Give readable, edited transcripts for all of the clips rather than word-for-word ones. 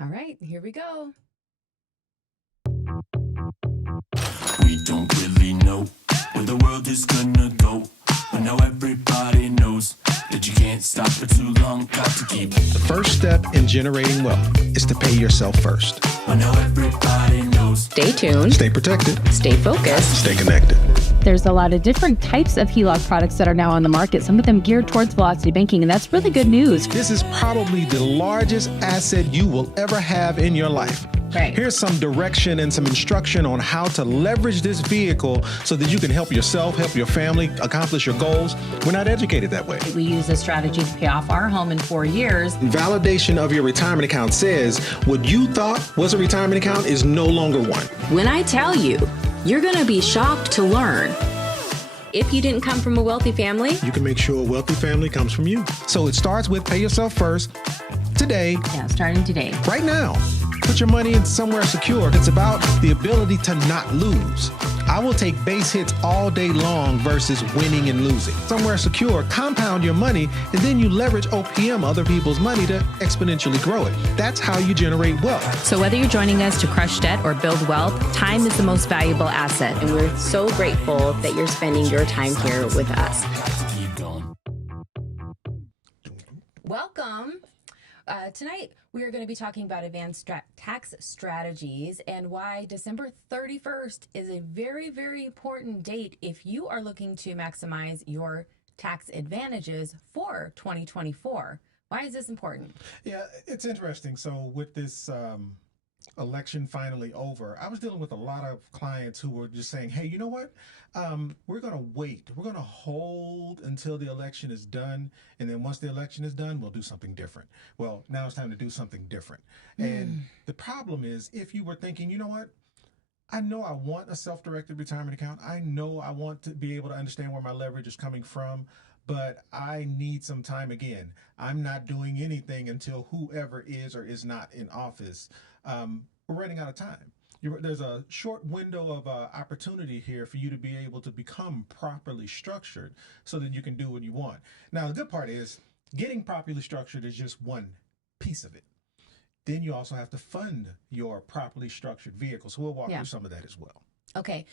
All right, here we go. We don't really know where the world is gonna go, but now everybody knows that you can't stop for too long. Got to keep The first step in generating wealth is to pay yourself first. but now everybody knows. Stay tuned, Stay protected. stay focused. Stay connected. There's a lot of different types of HELOC products that are now on the market, some of them geared towards velocity banking, and that's really good news. This is probably the largest asset you will ever have in your life. Right. Here's some direction and some instruction on how to leverage this vehicle so that you can help yourself, help your family, accomplish your goals. We're not educated that way. We use this strategy to pay off our home in 4 years. Validation of your retirement account says what you thought was a retirement account is no longer one. When I tell you, you're going to be shocked to learn. If you didn't come from a wealthy family, You can make sure a wealthy family comes from you. So it starts with pay yourself first today, starting today. right now. Put your money in somewhere secure. It's about the ability to not lose. I will take base hits all day long versus winning and losing. Somewhere secure, compound your money, and then you leverage OPM, other people's money, to exponentially grow it. That's how you generate wealth. So whether you're joining us to crush debt or build wealth, time is the most valuable asset. And we're so grateful that you're spending your time here with us. Keep going. Welcome. Tonight, we are going to be talking about advanced tax strategies and why December 31st is a very, very important date if you are looking to maximize your tax advantages for 2024. Why is this important? Yeah, it's interesting. So with this election finally over, I was dealing with a lot of clients who were just saying, hey, you know what? We're going to wait. We're going to hold until the election is done. And then once the election is done, we'll do something different. Well, now it's time to do something different. And the problem is, if you were thinking, you know what? I know I want a self-directed retirement account. I know I want to be able to understand where my leverage is coming from, but I need some time again. I'm not doing anything until whoever is or is not in office. We're running out of time. There's a short window of opportunity here for you to be able to become properly structured so that you can do what you want. Now, the good part is getting properly structured is just one piece of it. Then you also have to fund your properly structured vehicle. So we'll walk through some of that as well. Okay.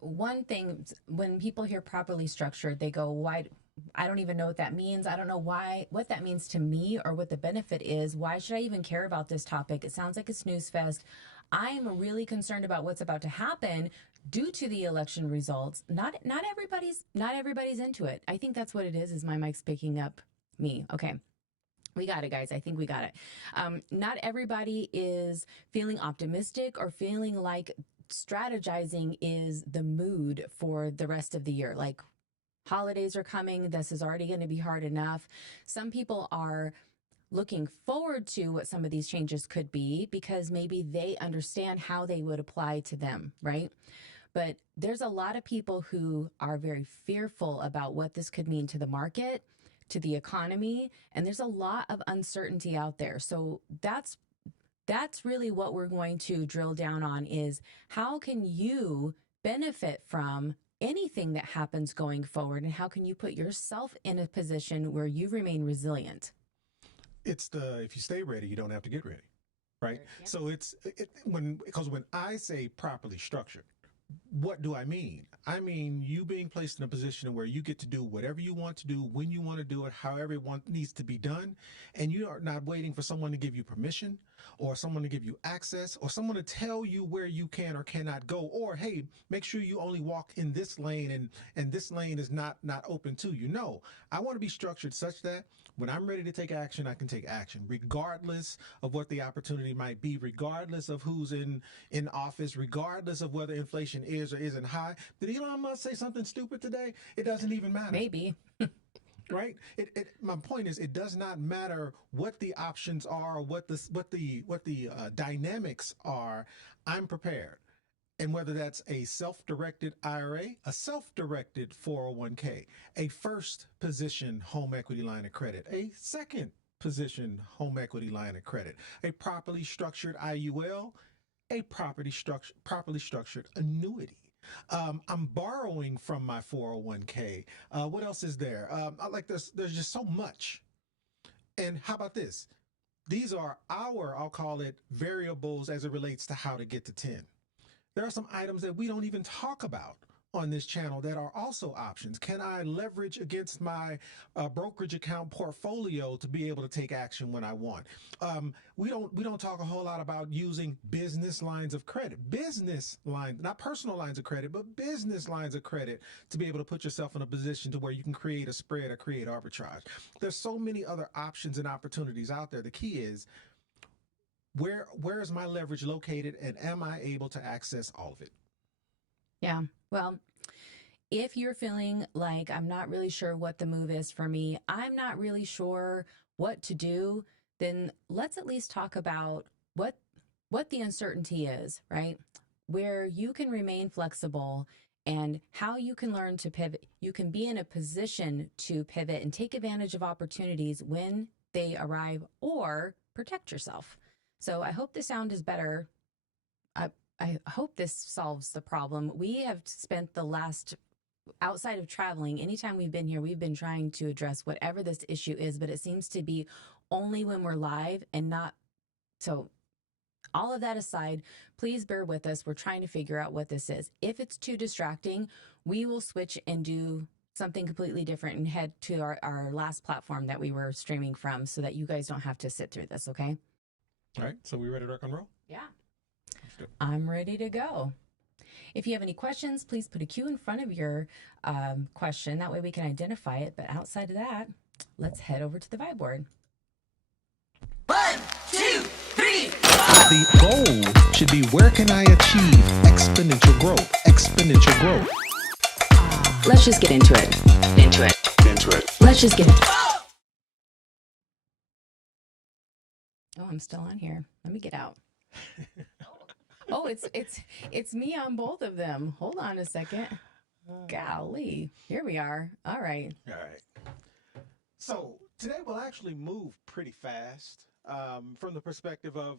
One thing, when people hear properly structured, they go, why? I don't even know what that means. I don't know what that means to me or what the benefit is. Why should I even care about this topic? It sounds like a snooze fest. I'm really concerned about what's about to happen due to the election results. Not everybody's into it. I think that's what it is my mic's picking up me. Okay. We got it, guys. I think we got it. Not everybody is feeling optimistic or feeling like strategizing is the mood for the rest of the year. Like, holidays are coming. This is already going to be hard enough. Some people are looking forward to what some of these changes could be because maybe they understand how they would apply to them, right? But there's a lot of people who are very fearful about what this could mean to the market, to the economy, and there's a lot of uncertainty out there. So that's really what we're going to drill down on is how can you benefit from anything that happens going forward, and how can you put yourself in a position where you remain resilient? It's if you stay ready, you don't have to get ready, right? Yeah. So because when I say properly structured, what do I mean? I mean you being placed in a position where you get to do whatever you want to do, when you want to do it, however it needs to be done, and you are not waiting for someone to give you permission or someone to give you access or someone to tell you where you can or cannot go, or hey, make sure you only walk in this lane and this lane is not open to you. No, I want to be structured such that when I'm ready to take action, I can take action regardless of what the opportunity might be, regardless of who's in office, regardless of whether inflation is or isn't high. Did Elon Musk say something stupid today? It doesn't even matter. Maybe. Right? My point is, it does not matter what the options are, what the dynamics are. I'm prepared. And whether that's a self-directed IRA, a self-directed 401k, a first position home equity line of credit, a second position home equity line of credit, a properly structured IUL, a properly structured annuity. I'm borrowing from my 401k. What else is there? There's just so much. And how about this? These are our, I'll call it, variables as it relates to how to get to 10. There are some items that we don't even talk about on this channel that are also options. Can I leverage against my brokerage account portfolio to be able to take action when I want? We don't talk a whole lot about using business lines of credit, business lines, not personal lines of credit, but business lines of credit to be able to put yourself in a position to where you can create a spread or create arbitrage. There's so many other options and opportunities out there. The key is, where is my leverage located, and am I able to access all of it? Yeah. Well, if you're feeling like I'm not really sure what the move is for me, I'm not really sure what to do, then let's at least talk about what the uncertainty is, right? Where you can remain flexible and how you can learn to pivot. You can be in a position to pivot and take advantage of opportunities when they arrive, or protect yourself. So I hope the sound is better. I hope this solves the problem. We have spent the last, outside of traveling, anytime we've been here, we've been trying to address whatever this issue is, but it seems to be only when we're live and not. So all of that aside, please bear with us. We're trying to figure out what this is. If it's too distracting, we will switch and do something completely different and head to our last platform that we were streaming from, so that you guys don't have to sit through this, okay? All right, so we ready to rock and roll? Yeah. I'm ready to go. If you have any questions, please put a Q in front of your question. That way we can identify it. But outside of that, let's head over to the vibe board. 1, 2, 3, 4. The goal should be, where can I achieve exponential growth? Exponential growth. Let's just get into it. Let's just get into it. Oh, I'm still on here. Let me get out. Oh, it's me on both of them. Hold on a second. Golly. Here we are. All right. All right. So today we'll actually move pretty fast from the perspective of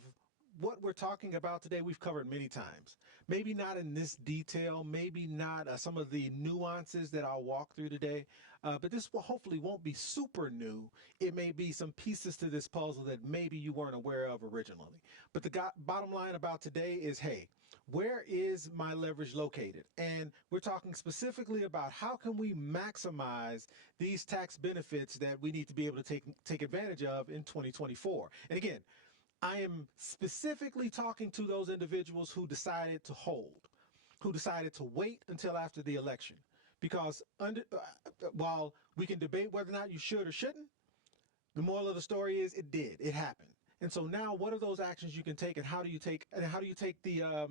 what we're talking about today. We've covered many times. Maybe not in this detail, maybe not some of the nuances that I'll walk through today, but this will hopefully won't be super new. It may be some pieces to this puzzle that maybe you weren't aware of originally. But the bottom line about today is, hey, where is my leverage located? And we're talking specifically about how can we maximize these tax benefits that we need to be able to take advantage of in 2024. And again, I am specifically talking to those individuals who decided to hold, who decided to wait until after the election. Because while we can debate whether or not you should or shouldn't, the moral of the story is it did. It happened. And so now, what are those actions you can take, and how do you take the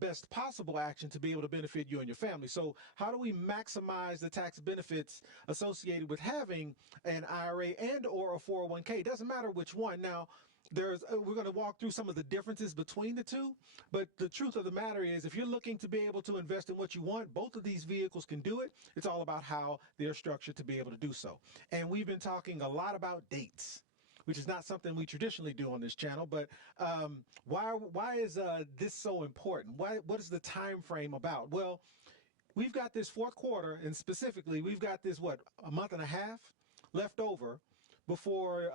best possible action to be able to benefit you and your family? So how do we maximize the tax benefits associated with having an IRA and or a 401k? Doesn't matter which one. Now, we're going to walk through some of the differences between the two, but the truth of the matter is, if you're looking to be able to invest in what you want, both of these vehicles can do it. It's all about how they're structured to be able to do so. And we've been talking a lot about dates, which is not something we traditionally do on this channel. But why is this so important? What is the time frame about? Well, we've got this fourth quarter, and specifically, we've got this, a month and a half left over before,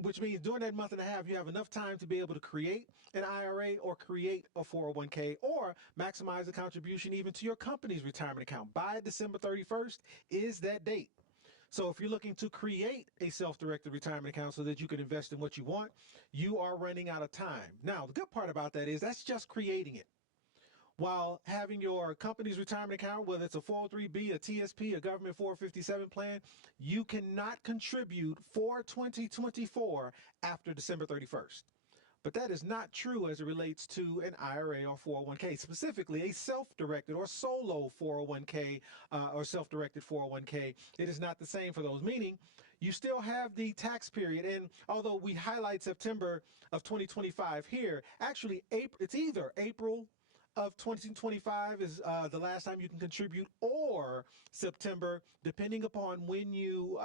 which means during that month and a half, you have enough time to be able to create an IRA or create a 401k or maximize the contribution even to your company's retirement account. By December 31st is that date. So if you're looking to create a self-directed retirement account so that you can invest in what you want, you are running out of time. Now, the good part about that is that's just creating it. While having your company's retirement account, whether it's a 403B, a TSP, a government 457 plan, you cannot contribute for 2024 after December 31st. But that is not true as it relates to an IRA or 401k, specifically a self-directed or solo 401k or self-directed 401k. It is not the same for those, meaning you still have the tax period. And although we highlight September of 2025 here, actually it's either April of 2025 is the last time you can contribute, or September, depending upon when you,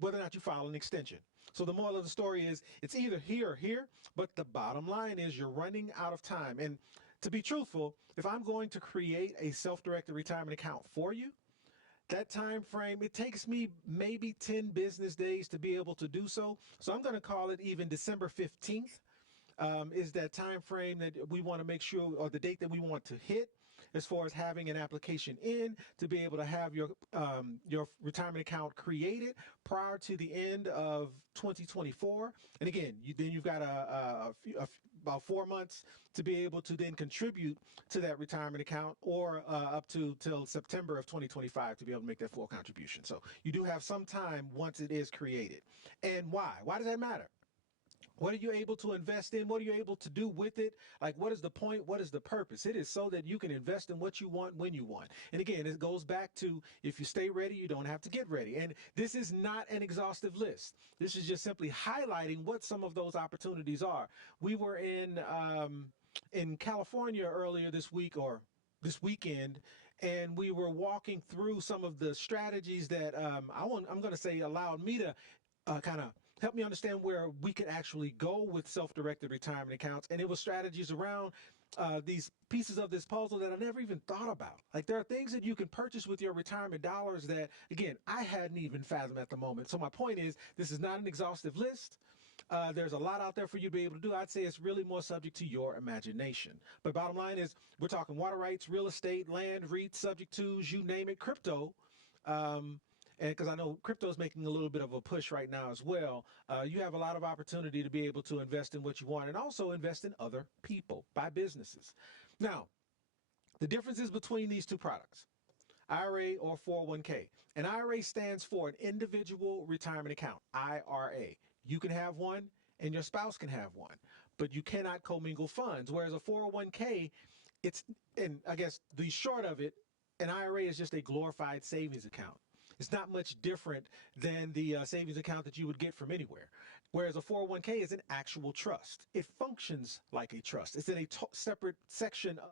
whether or not you file an extension. So the moral of the story is it's either here or here, but the bottom line is you're running out of time. And to be truthful, if I'm going to create a self-directed retirement account for you, that time frame, it takes me maybe 10 business days to be able to do so. So I'm going to call it even December 15th. Is that time frame that we want to make sure, or the date that we want to hit, as far as having an application in to be able to have your retirement account created prior to the end of 2024. And again, you've got about 4 months to be able to then contribute to that retirement account, or up to till September of 2025 to be able to make that full contribution. So you do have some time once it is created. And why? Why does that matter? What are you able to invest in? What are you able to do with it? Like, what is the point? What is the purpose? It is so that you can invest in what you want when you want. And again, it goes back to, if you stay ready, you don't have to get ready. And this is not an exhaustive list. This is just simply highlighting what some of those opportunities are. We were in California earlier this week, or this weekend, and we were walking through some of the strategies that I'm going to say allowed me to kind of help me understand where we could actually go with self-directed retirement accounts. And it was strategies around these pieces of this puzzle that I never even thought about. Like, there are things that you can purchase with your retirement dollars that, again, I hadn't even fathomed at the moment. So my point is, this is not an exhaustive list. There's a lot out there for you to be able to do. I'd say it's really more subject to your imagination. But bottom line is, we're talking water rights, real estate, land, REITs, subject tos, you name it, crypto. And because I know crypto is making a little bit of a push right now as well, you have a lot of opportunity to be able to invest in what you want, and also invest in other people, buy businesses. Now, the differences between these two products, IRA or 401k. An IRA stands for an individual retirement account, IRA. You can have one and your spouse can have one, but you cannot commingle funds. Whereas a 401k, and I guess the short of it, an IRA is just a glorified savings account. It's not much different than the savings account that you would get from anywhere. Whereas a 401k is an actual trust. It functions like a trust. It's in a separate section of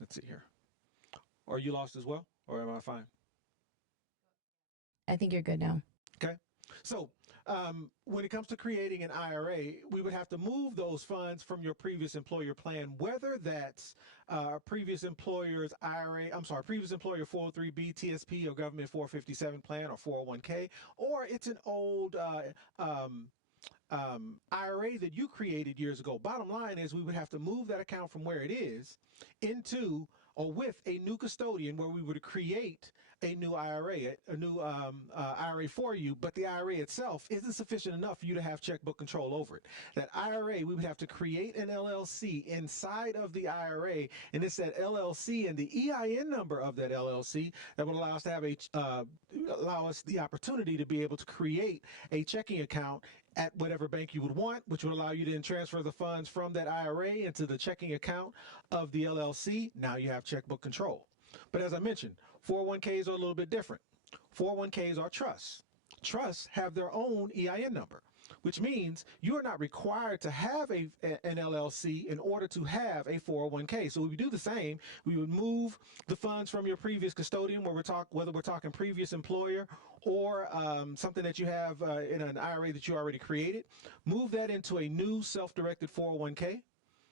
let's see here. Are you lost as well, or am I fine? I think you're good now. Okay. So when it comes to creating an IRA, we would have to move those funds from your previous employer plan, whether that's previous employer's IRA, previous employer 403B, TSP, or government 457 plan, or 401k, or it's an old IRA that you created years ago. Bottom line is, we would have to move that account from where it is into, or with, a new custodian, where we would create a new IRA, a new IRA for you, but the IRA itself isn't sufficient enough for you to have checkbook control over it. That IRA, we would have to create an LLC inside of the IRA, and it's that LLC and the EIN number of that LLC that would allow us to have allow us the opportunity to be able to create a checking account at whatever bank you would want, which would allow you to then transfer the funds from that IRA into the checking account of the LLC. Now you have checkbook control. But as I mentioned, 401ks are a little bit different. 401ks are trusts. Trusts have their own EIN number, which means you are not required to have an LLC in order to have a 401k. So we would do the same. We would move the funds from your previous custodian, whether we're talking previous employer or something that you have in an IRA that you already created, move that into a new self-directed 401k.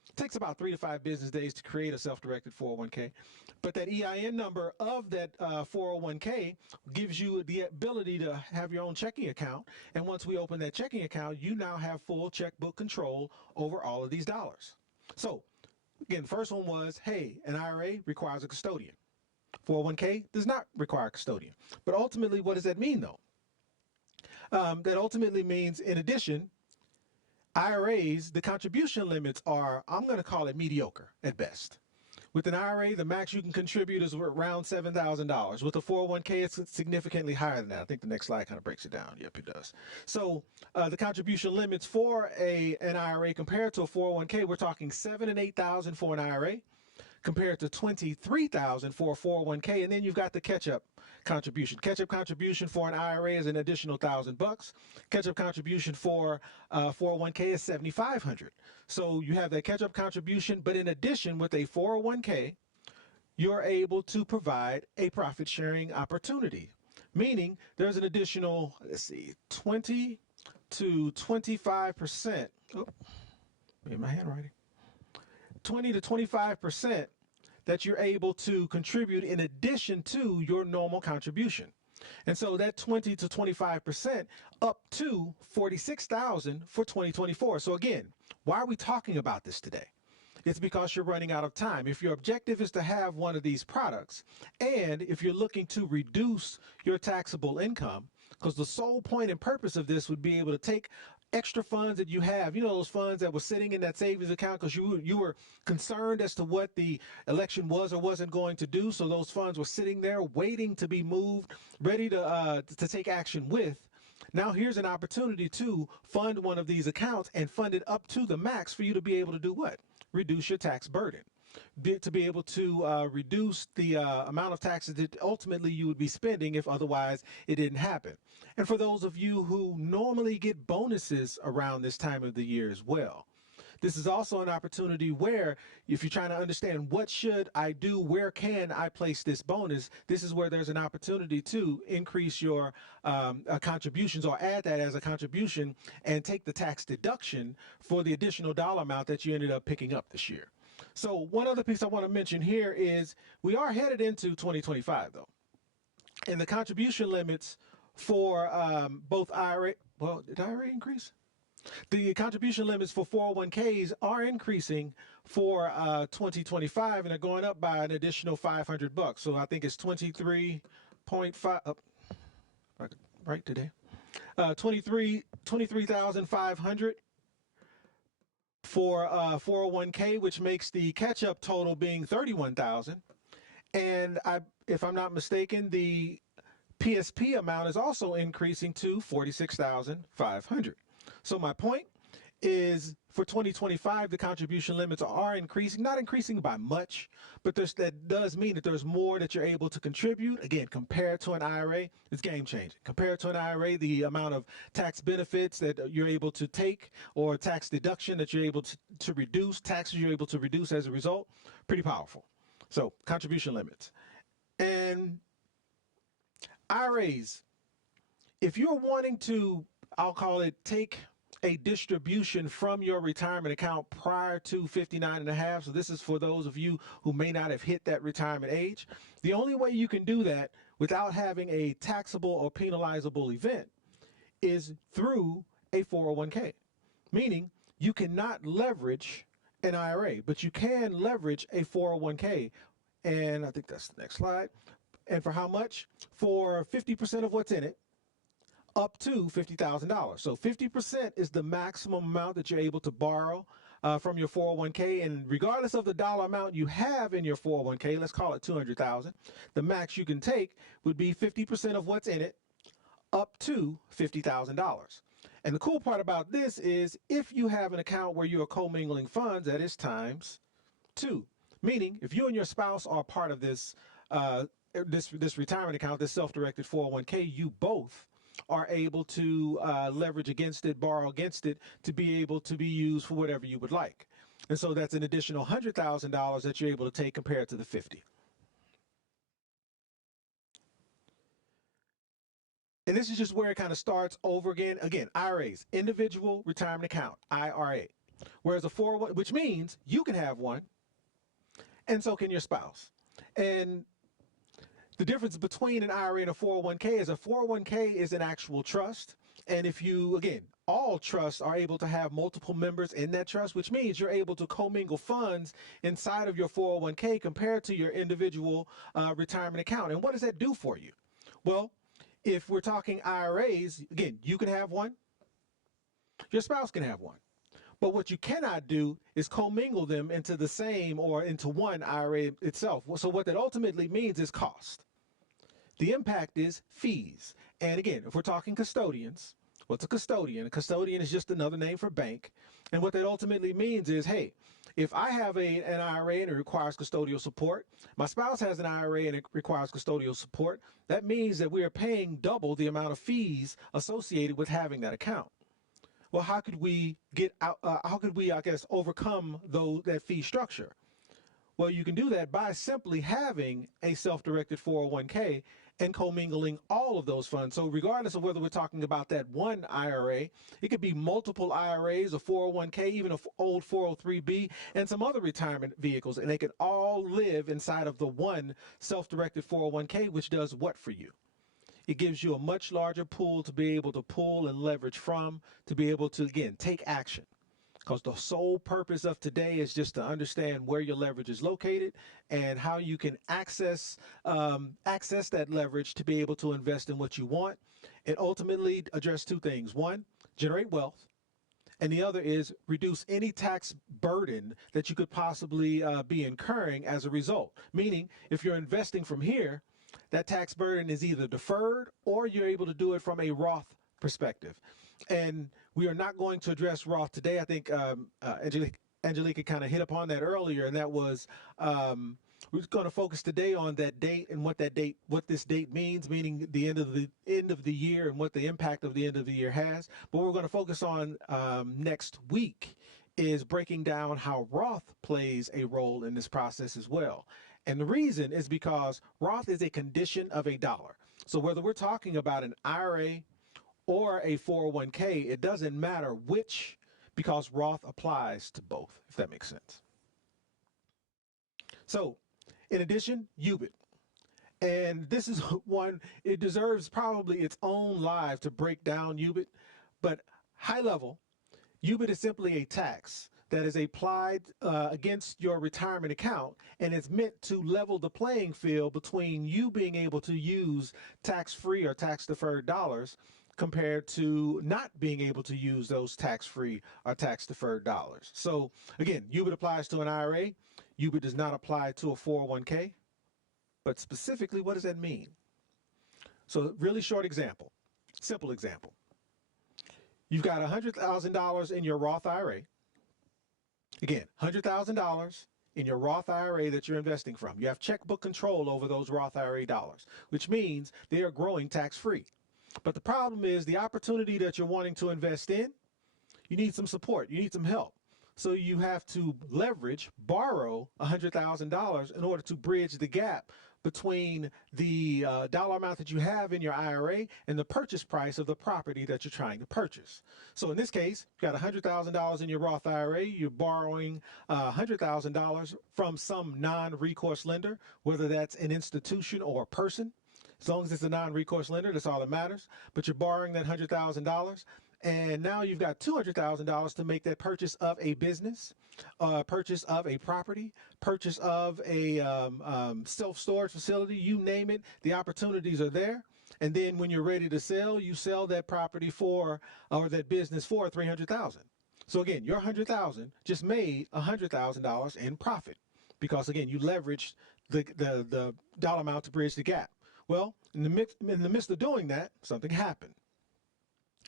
It takes about 3 to 5 business days to create a self-directed 401k. But that EIN number of that 401k gives you the ability to have your own checking account. And once we open that checking account, you now have full checkbook control over all of these dollars. So again, the first one was, hey, an IRA requires a custodian. 401k does not require a custodian. But ultimately, what does that mean, though? That ultimately means, in addition, IRAs, the contribution limits are, I'm going to call it mediocre at best. With an IRA, the max you can contribute is around $7,000. With a 401k, it's significantly higher than that. I think the next slide kind of breaks it down. Yep, it does. So the contribution limits for an IRA compared to a 401k, we're talking $7,000 and $8,000 for an IRA, compared to $23,000 for a 401k. And then you've got the catch-up contribution. Catch-up contribution for an IRA is an additional $1,000. Catch-up contribution for 401k is $7,500. So you have that catch-up contribution, but in addition, with a 401k, you're able to provide a profit-sharing opportunity, meaning there's an additional, let's see, 20 to 25%. Oh, in my handwriting. 20 to 25% that you're able to contribute in addition to your normal contribution. And so that 20 to 25% up to $46,000 for 2024. So again, why are we talking about this today? It's because you're running out of time. If your objective is to have one of these products, and if you're looking to reduce your taxable income, because the sole point and purpose of this would be able to take extra funds that you have, you know, those funds that were sitting in that savings account because you were concerned as to what the election was or wasn't going to do. So those funds were sitting there waiting to be moved, ready to take action with. Now here's an opportunity to fund one of these accounts and fund it up to the max for you to be able to do what? Reduce your tax burden. To be able to reduce the amount of taxes that ultimately you would be spending if otherwise it didn't happen. And for those of you who normally get bonuses around this time of the year as well, this is also an opportunity where if you're trying to understand what should I do, where can I place this bonus, this is where there's an opportunity to increase your contributions or add that as a contribution and take the tax deduction for the additional dollar amount that you ended up picking up this year. So one other piece I want to mention here is we are headed into 2025 though. And the contribution limits for both IRA, well, did IRA increase? The contribution limits for 401ks are increasing for 2025 and are going up by an additional $500. So I think it's 23.5, right today, 23,500 for 401k, which makes the catch-up total being 31,000. And if I'm not mistaken, the PSP amount is also increasing to 46,500. So my point is for 2025, the contribution limits are increasing, not increasing by much, but that does mean that there's more that you're able to contribute. Again, compared to an IRA, it's game changing. Compared to an IRA, the amount of tax benefits that you're able to take or tax deduction that you're able to reduce, taxes you're able to reduce as a result, pretty powerful. So contribution limits. And IRAs, if you're wanting to, I'll call it, take a distribution from your retirement account prior to 59 and a half. So this is for those of you who may not have hit that retirement age. The only way you can do that without having a taxable or penalizable event is through a 401k, meaning you cannot leverage an IRA, but you can leverage a 401k. And I think that's the next slide. And for how much? For 50% of what's in it, up to $50,000. So 50% is the maximum amount that you're able to borrow from your 401k. And regardless of the dollar amount you have in your 401k, let's call it $200,000, the max you can take would be 50% of what's in it up to $50,000. And the cool part about this is if you have an account where you are commingling funds, that is times 2. Meaning if you and your spouse are part of this retirement account, this self-directed 401k, you both are able to leverage against it, borrow against it, to be able to be used for whatever you would like. And so that's an additional $100,000 that you're able to take compared to the 50. And this is just where it kind of starts over again. Again, IRAs, individual retirement account, IRA. Whereas a 401, which means you can have one, and so can your spouse. And the difference between an IRA and a 401k is a 401k is an actual trust. And if you, again, all trusts are able to have multiple members in that trust, which means you're able to commingle funds inside of your 401k compared to your individual retirement account. And what does that do for you? Well, if we're talking IRAs, again, you can have one, your spouse can have one. But what you cannot do is commingle them into the same or into one IRA itself. So what that ultimately means is cost. The impact is fees. And again, if we're talking custodians, what's a custodian? A custodian is just another name for bank. And what that ultimately means is, hey, if I have an IRA and it requires custodial support, my spouse has an IRA and it requires custodial support, that means that we are paying double the amount of fees associated with having that account. Well, how could we get out? How could we, I guess, overcome that fee structure? Well, you can do that by simply having a self-directed 401k and commingling all of those funds. So regardless of whether we're talking about that one IRA, it could be multiple IRAs, a 401k, even an old 403b, and some other retirement vehicles, and they could all live inside of the one self-directed 401k, which does what for you? It gives you a much larger pool to be able to pull and leverage from, to be able to, again, take action. Because the sole purpose of today is just to understand where your leverage is located and how you can access that leverage to be able to invest in what you want, and ultimately address two things. One, generate wealth, and the other is reduce any tax burden that you could possibly be incurring as a result. Meaning, if you're investing from here, that tax burden is either deferred or you're able to do it from a Roth perspective. And we are not going to address Roth today. I think Angelica kind of hit upon that earlier, and that was we're going to focus today on that date and what this date means, meaning the end of the year and what the impact of the end of the year has. But what we're going to focus on next week is breaking down how Roth plays a role in this process as well. And the reason is because Roth is a condition of a dollar. So whether we're talking about an IRA or a 401k, it doesn't matter which, because Roth applies to both, if that makes sense. So in addition, UBIT. And this is one, it deserves probably its own live to break down UBIT, but high level, UBIT is simply a tax that is applied against your retirement account, and it's meant to level the playing field between you being able to use tax-free or tax-deferred dollars compared to not being able to use those tax-free or tax-deferred dollars. So again, UBIT applies to an IRA. UBIT does not apply to a 401k. But specifically, what does that mean? So really short example, simple example. You've got $100,000 in your Roth IRA. Again, $100,000 in your Roth IRA that you're investing from. You have checkbook control over those Roth IRA dollars, which means they are growing tax-free. But the problem is the opportunity that you're wanting to invest in, you need some support, you need some help. So you have to borrow $100,000 in order to bridge the gap between the dollar amount that you have in your IRA and the purchase price of the property that you're trying to purchase. So in this case, you've got $100,000 in your Roth IRA, you're borrowing $100,000 from some non-recourse lender, whether that's an institution or a person. As long as it's a non-recourse lender, that's all that matters. But you're borrowing that $100,000. And now you've got $200,000 to make that purchase of a business, purchase of a property, purchase of a self-storage facility, you name it, the opportunities are there. And then when you're ready to sell, you sell that property for, or that business for $300,000. So again, your $100,000 just made $100,000 in profit because again, you leveraged the dollar amount to bridge the gap. Well, in the midst of doing that, something happened.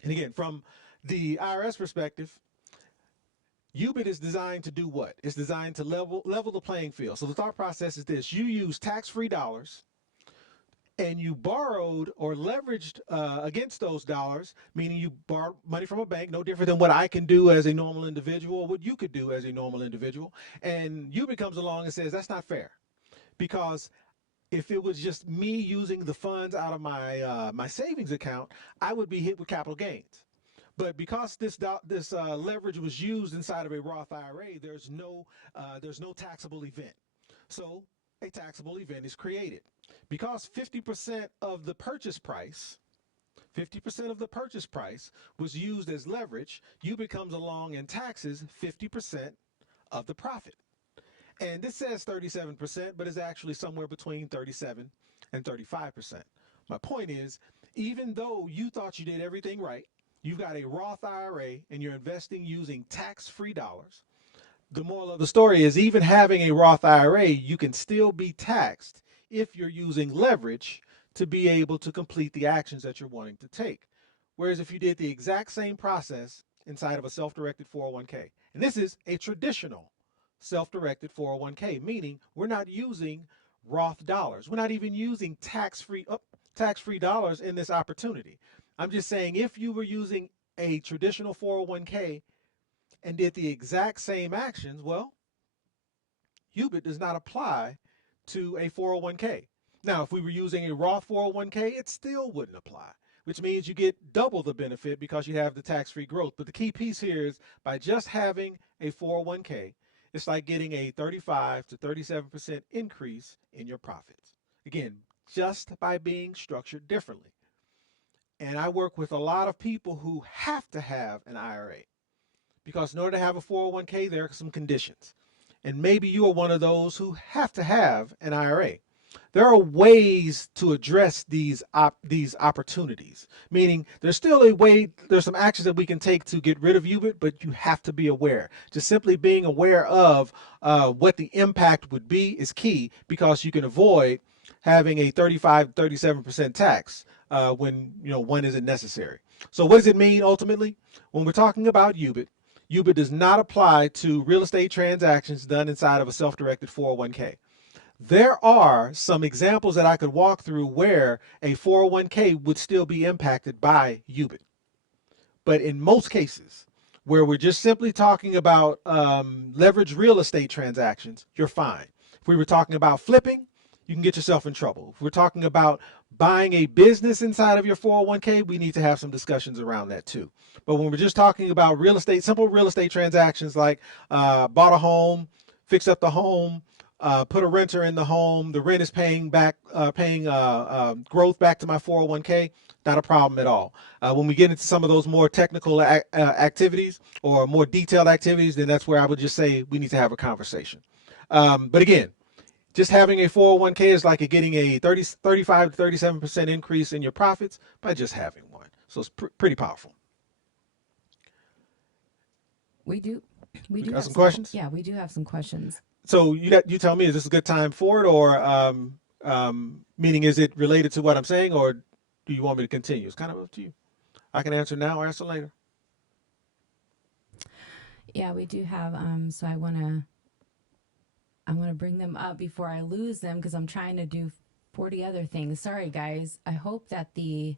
And again, from the IRS perspective, UBIT is designed to do what? It's designed to level the playing field. So the thought process is this: you use tax-free dollars and you borrowed or leveraged against those dollars, meaning you borrowed money from a bank, no different than what I can do as a normal individual, or what you could do as a normal individual. And UBIT comes along and says, that's not fair, because if it was just me using the funds out of my savings account, I would be hit with capital gains. But because this leverage was used inside of a Roth IRA, there's no taxable event. So a taxable event is created. Because 50% of the purchase price was used as leverage, UBIT comes along and taxes 50% of the profit. And this says 37%, but it's actually somewhere between 37 and 35%. My point is, even though you thought you did everything right, you've got a Roth IRA and you're investing using tax-free dollars. The moral of the story is, even having a Roth IRA, you can still be taxed if you're using leverage to be able to complete the actions that you're wanting to take. Whereas if you did the exact same process inside of a self-directed 401k, and this is a traditional self-directed 401k, meaning we're not using Roth dollars. We're not even using tax-free dollars in this opportunity. I'm just saying if you were using a traditional 401k and did the exact same actions, well, UBIT does not apply to a 401k. Now, if we were using a Roth 401k, it still wouldn't apply, which means you get double the benefit because you have the tax-free growth. But the key piece here is by just having a 401k, it's like getting a 35 to 37% increase in your profits. Again, just by being structured differently. And I work with a lot of people who have to have an IRA because in order to have a 401k, there are some conditions. And maybe you are one of those who have to have an IRA. There are ways to address these opportunities, meaning there's still a way, there's some actions that we can take to get rid of UBIT, but you have to be aware. Just simply being aware of what the impact would be is key because you can avoid having a 35, 37% tax when one isn't necessary. So what does it mean ultimately? When we're talking about UBIT, UBIT does not apply to real estate transactions done inside of a self-directed 401k. There are some examples that I could walk through where a 401k would still be impacted by UBIT. But in most cases, where we're just simply talking about leveraged real estate transactions, you're fine. If we were talking about flipping, you can get yourself in trouble. If we're talking about buying a business inside of your 401k, we need to have some discussions around that too. But when we're just talking about real estate, simple real estate transactions like bought a home, fixed up the home, put a renter in the home, the rent is paying growth back to my 401k, not a problem at all. When we get into some of those more technical activities or more detailed activities, then that's where I would just say we need to have a conversation. But again, just having a 401k is like getting a 35 to 37% increase in your profits by just having one. So it's pretty powerful. We do have some questions? Yeah, we do have some questions. So you tell me, is this a good time for it, or meaning is it related to what I'm saying, or do you want me to continue? It's kind of up to you. I can answer now or answer later. Yeah, we do have. So I want to bring them up before I lose them because I'm trying to do 40 other things. Sorry, guys. I hope that the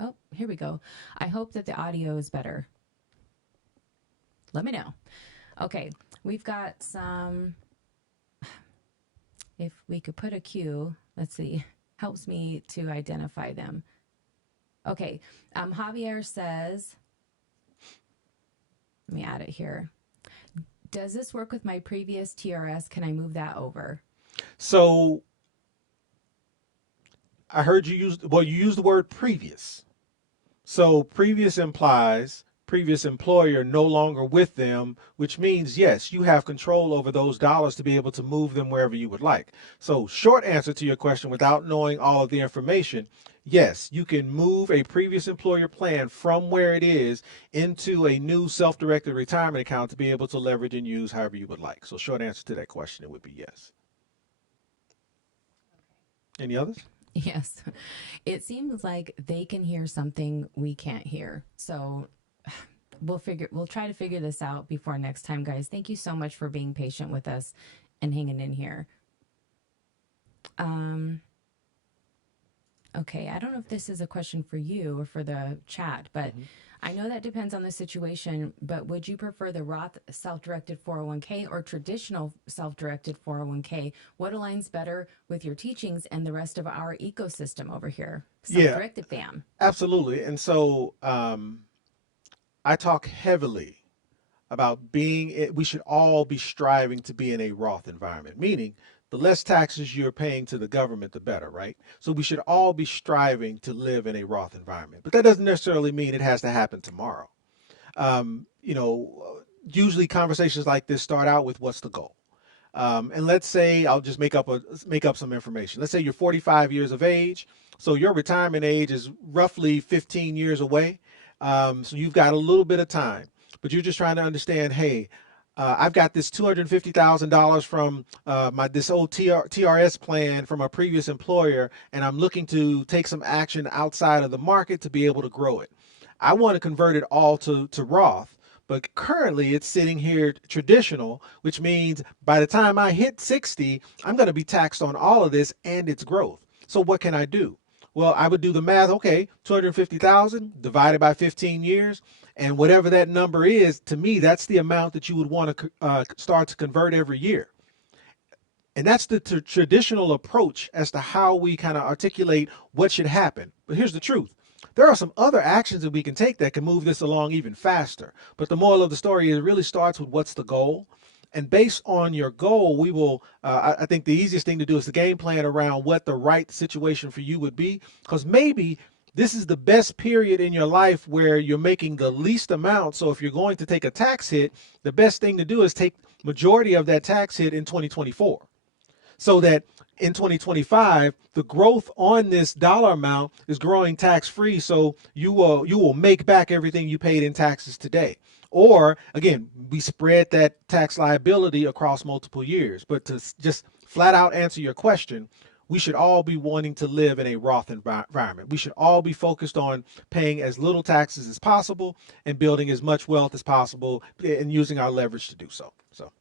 oh, here we go. I hope that the audio is better. Let me know. Okay, we've got some, if we could put a cue, let's see, helps me to identify them. Okay, Javier says, let me add it here. Does this work with my previous TRS? Can I move that over? So I heard you use the word previous. So previous implies previous employer no longer with them, which means, yes, you have control over those dollars to be able to move them wherever you would like. So short answer to your question without knowing all of the information, yes, you can move a previous employer plan from where it is into a new self-directed retirement account to be able to leverage and use however you would like. So short answer to that question, it would be yes. Any others? Yes. It seems like they can hear something we can't hear. So we'll try to figure this out before next time, guys. Thank you so much for being patient with us and hanging in here. Okay, I don't know if this is a question for you or for the chat, but I know that depends on the situation, but would you prefer the Roth self-directed 401k or traditional self-directed 401k? What aligns better with your teachings and the rest of our ecosystem over here? Self-directed fam. Absolutely. And so I talk heavily about we should all be striving to be in a Roth environment, meaning the less taxes you're paying to the government, the better, right? So we should all be striving to live in a Roth environment, but that doesn't necessarily mean it has to happen tomorrow. Usually conversations like this start out with what's the goal? And let's say, I'll just make up some information. Let's say you're 45 years of age. So your retirement age is roughly 15 years away. So you've got a little bit of time, but you're just trying to understand, hey, I've got this $250,000 from this old TRS plan from a previous employer, and I'm looking to take some action outside of the market to be able to grow it. I want to convert it all to Roth, But currently it's sitting here traditional, which means by the time I hit 60, I'm going to be taxed on all of this and its growth. So what can I do? Well, I would do the math. Okay, 250,000 divided by 15 years, and whatever that number is, to me, that's the amount that you would want to start to convert every year. And that's the traditional approach as to how we kind of articulate what should happen. But here's the truth. There are some other actions that we can take that can move this along even faster. But the moral of the story is it really starts with what's the goal. And based on your goal, we will, I think the easiest thing to do is the game plan around what the right situation for you would be. Because maybe this is the best period in your life where you're making the least amount. So if you're going to take a tax hit, the best thing to do is take majority of that tax hit in 2024. So that in 2025, the growth on this dollar amount is growing tax-free. So you will make back everything you paid in taxes today. Or again, we spread that tax liability across multiple years. But to just flat out answer your question, we should all be wanting to live in a Roth environment. We should all be focused on paying as little taxes as possible and building as much wealth as possible and using our leverage to do so. So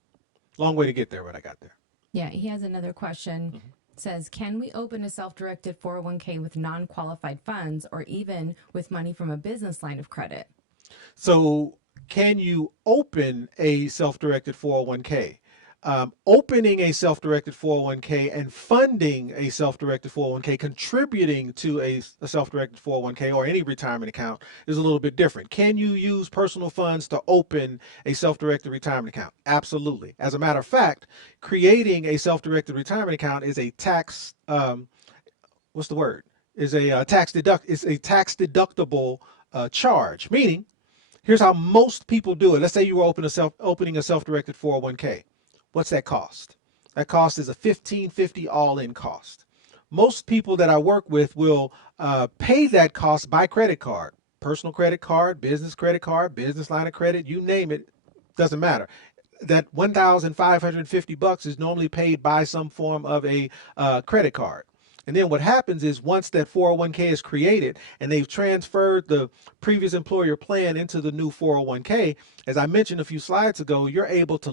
long way to get there, but I got there. Yeah, he has another question. It says, can we open a self-directed 401k with non-qualified funds or even with money from a business line of credit? So can you open a self-directed 401k? Opening a self-directed 401k and funding a self-directed 401k, contributing to a self-directed 401k or any retirement account is a little bit different. Can you use personal funds to open a self-directed retirement account? Absolutely. As a matter of fact, creating a self-directed retirement account is a tax, what's the word? Is a tax deductible charge, meaning here's how most people do it. Let's say you were opening a self-directed 401k. What's that cost? That cost is a $1,550 all-in cost. Most people that I work with will pay that cost by credit card, personal credit card, business line of credit, you name it, doesn't matter. That $1,550 is normally paid by some form of a credit card. And then what happens is once that 401k is created and they've transferred the previous employer plan into the new 401k, as I mentioned a few slides ago, you're able to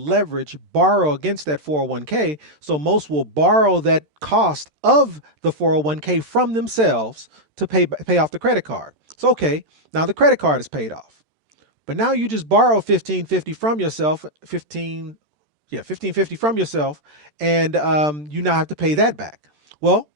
borrow against that 401k. So most will borrow that cost of the 401k from themselves to pay off the credit card. So, okay, now the credit card is paid off. But now you just borrow $1,550 from yourself, $1,550 from yourself, and you now have to pay that back. Well,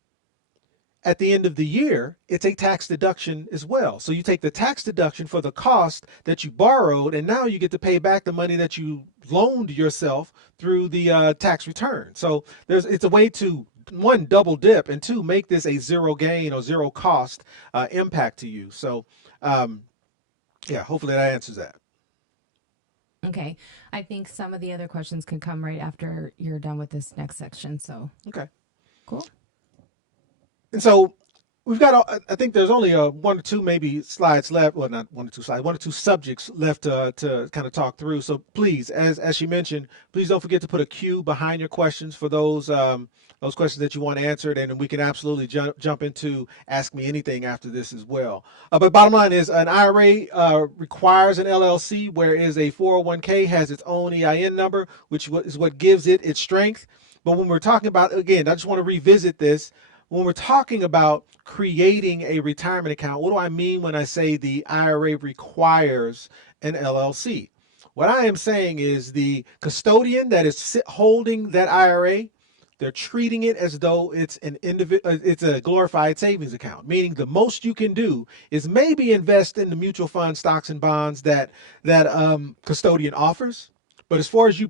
at the end of the year, it's a tax deduction as well. So you take the tax deduction for the cost that you borrowed, and now you get to pay back the money that you loaned yourself through the tax return. So it's a way to, one, double dip, and two, make this a zero gain or zero cost impact to you. So yeah, hopefully that answers that. Okay. I think some of the other questions can come right after you're done with this next section. So, okay, cool. And so we've got, I think there's only one or two maybe slides left. Well, not one or two slides, one or two subjects left to kind of talk through. So please, as she mentioned, please don't forget to put a Q behind your questions for those questions that you want answered. And we can absolutely jump into Ask Me Anything after this as well. But bottom line is an IRA requires an LLC, whereas a 401k has its own EIN number, which is what gives it its strength. But when we're talking about, again, I just want to revisit this. When we're talking about creating a retirement account, what do I mean when I say the IRA requires an LLC? What I am saying is the custodian that is holding that IRA, they're treating it as though it's it's a glorified savings account, meaning the most you can do is maybe invest in the mutual fund stocks and bonds that custodian offers. But as far as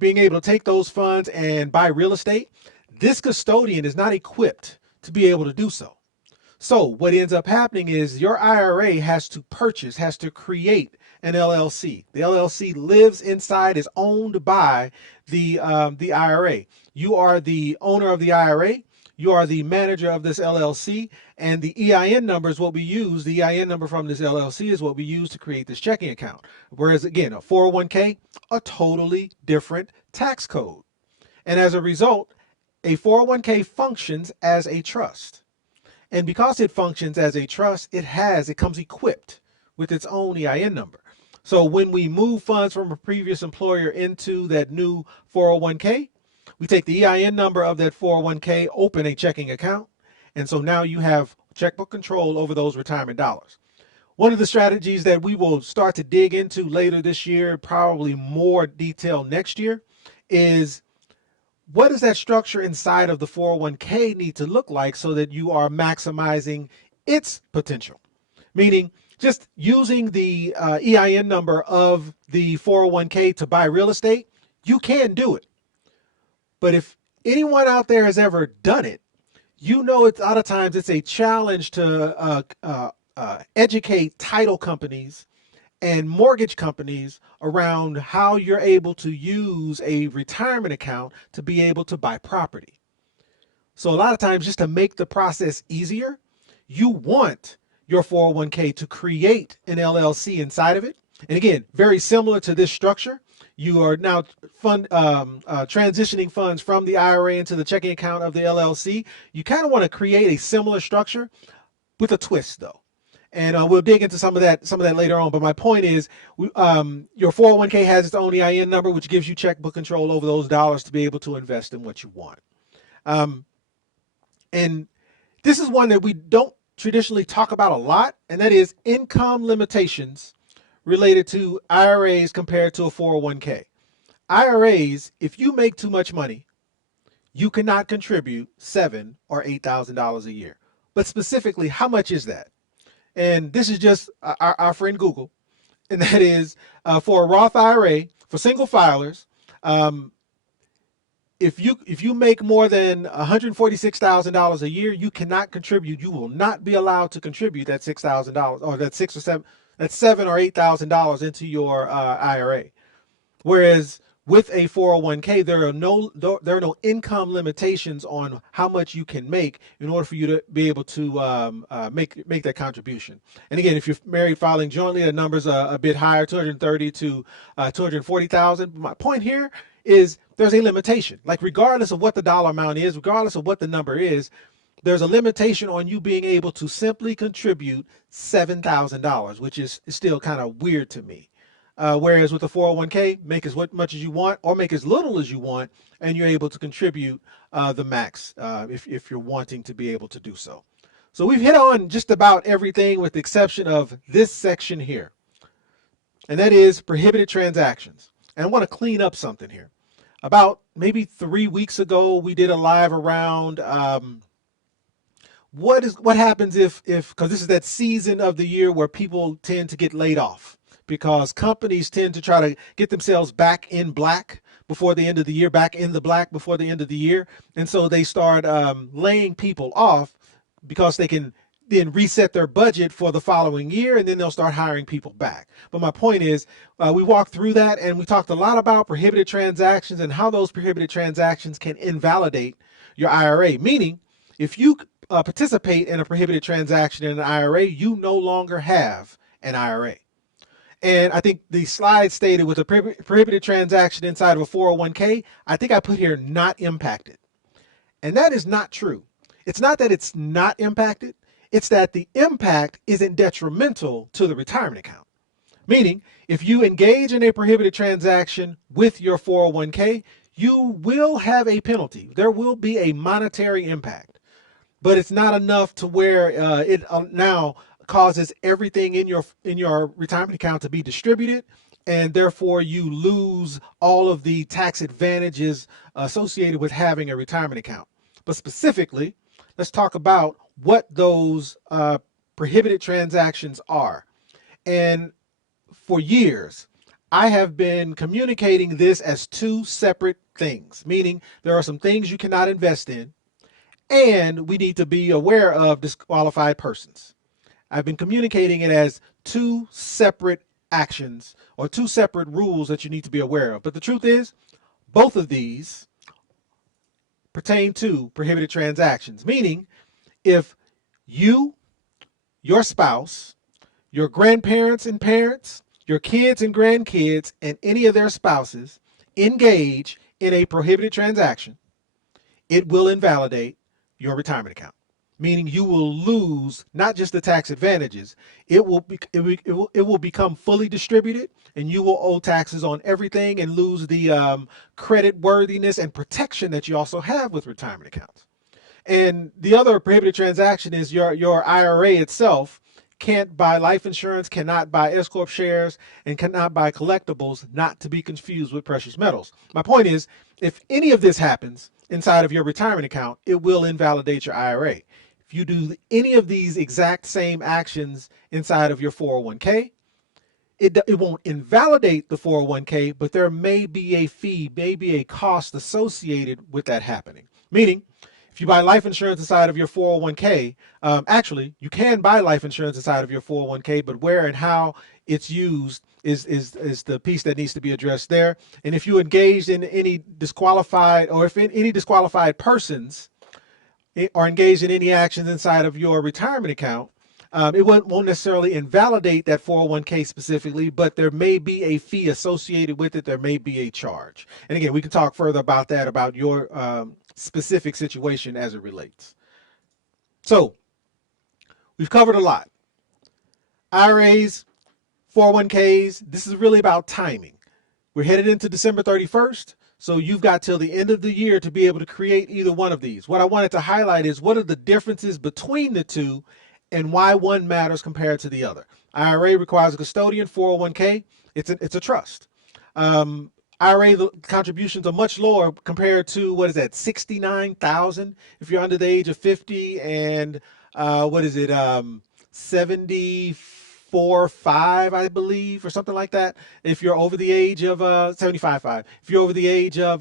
being able to take those funds and buy real estate, this custodian is not equipped to be able to do so. So what ends up happening is your IRA has to create an LLC. The LLC lives inside, is owned by the IRA. You are the owner of the IRA. You are the manager of this LLC, and the EIN number is what we use. The EIN number from this LLC is what we use to create this checking account. Whereas again, a 401k, a totally different tax code. And as a result, a 401k functions as a trust. And because it functions as a trust, it comes equipped with its own EIN number. So when we move funds from a previous employer into that new 401k, we take the EIN number of that 401k, open a checking account, and so now you have checkbook control over those retirement dollars. One of the strategies that we will start to dig into later this year, probably more detail next year, is what does that structure inside of the 401k need to look like so that you are maximizing its potential? Meaning, just using the EIN number of the 401k to buy real estate, you can do it. But if anyone out there has ever done it, you know it's a lot of times it's a challenge to educate title companies and mortgage companies around how you're able to use a retirement account to be able to buy property. So a lot of times, just to make the process easier, you want your 401k to create an LLC inside of it. And again, very similar to this structure, you are now transitioning funds from the IRA into the checking account of the LLC. You kind of want to create a similar structure with a twist, though. And we'll dig into some of that later on. But my point is, your 401k has its own EIN number, which gives you checkbook control over those dollars to be able to invest in what you want. And this is one that we don't traditionally talk about a lot, and that is income limitations related to IRAs compared to a 401k. IRAs, if you make too much money, you cannot contribute $7,000 or $8,000 a year. But specifically, how much is that? And this is just our friend Google, and that is for a Roth IRA for single filers. If you make more than $146,000 a year, you cannot contribute. You will not be allowed to contribute that $6,000 or that $7,000 or $8,000 into your IRA. Whereas with a 401k, there are no income limitations on how much you can make in order for you to be able to make that contribution. And again, if you're married filing jointly, the number's a bit higher, 230 to 240,000. My point here is there's a limitation. Like regardless of what the dollar amount is, regardless of what the number is, there's a limitation on you being able to simply contribute $7,000, which is still kind of weird to me. Whereas with a 401k, make as much as you want or make as little as you want, and you're able to contribute the max if you're wanting to be able to do so. So we've hit on just about everything with the exception of this section here, and that is prohibited transactions. And I want to clean up something here. About maybe 3 weeks ago, we did a live around what happens if because this is that season of the year where people tend to get laid off, because companies tend to try to get themselves back in black before the end of the year, back in the black before the end of the year. And so they start laying people off because they can then reset their budget for the following year, and then they'll start hiring people back. But my point is, we walked through that and we talked a lot about prohibited transactions and how those prohibited transactions can invalidate your IRA. Meaning, if you participate in a prohibited transaction in an IRA, you no longer have an IRA. And I think the slide stated with a prohibited transaction inside of a 401k, I think I put here not impacted. And that is not true. It's not that it's not impacted. It's that the impact isn't detrimental to the retirement account. Meaning, if you engage in a prohibited transaction with your 401k, you will have a penalty. There will be a monetary impact, but it's not enough to where it now causes everything in your retirement account to be distributed, and therefore you lose all of the tax advantages associated with having a retirement account. But specifically, let's talk about what those prohibited transactions are. And for years, I have been communicating this as two separate things, meaning there are some things you cannot invest in, and we need to be aware of disqualified persons. I've been communicating it as two separate actions or two separate rules that you need to be aware of. But the truth is, both of these pertain to prohibited transactions, meaning if you, your spouse, your grandparents and parents, your kids and grandkids, and any of their spouses engage in a prohibited transaction, it will invalidate your retirement account. meaning you will lose not just the tax advantages, it will become fully distributed, and you will owe taxes on everything and lose the credit worthiness and protection that you also have with retirement accounts. And the other prohibited transaction is your IRA itself can't buy life insurance, cannot buy S Corp shares, and cannot buy collectibles, not to be confused with precious metals. My point is, if any of this happens inside of your retirement account, it will invalidate your IRA. If you do any of these exact same actions inside of your 401k, it won't invalidate the 401k, but there may be a fee, maybe a cost associated with that happening. Meaning, if you buy life insurance inside of your 401k, actually, you can buy life insurance inside of your 401k, but where and how it's used is the piece that needs to be addressed there. And if you engaged in any disqualified, or if any disqualified persons are engaged in any actions inside of your retirement account, it won't necessarily invalidate that 401k specifically, but there may be a fee associated with it. There may be a charge. And again, we can talk further about that, about your specific situation as it relates. So we've covered a lot. IRAs, 401ks, this is really about timing. We're headed into December 31st. So you've got till the end of the year to be able to create either one of these. What I wanted to highlight is what are the differences between the two and why one matters compared to the other. IRA requires a custodian. 401k, it's a trust. IRA contributions are much lower compared to, what is that, 69,000 if you're under the age of 50, and 74.5, I believe, or something like that, if you're over the age of 75.5, if you're over the age of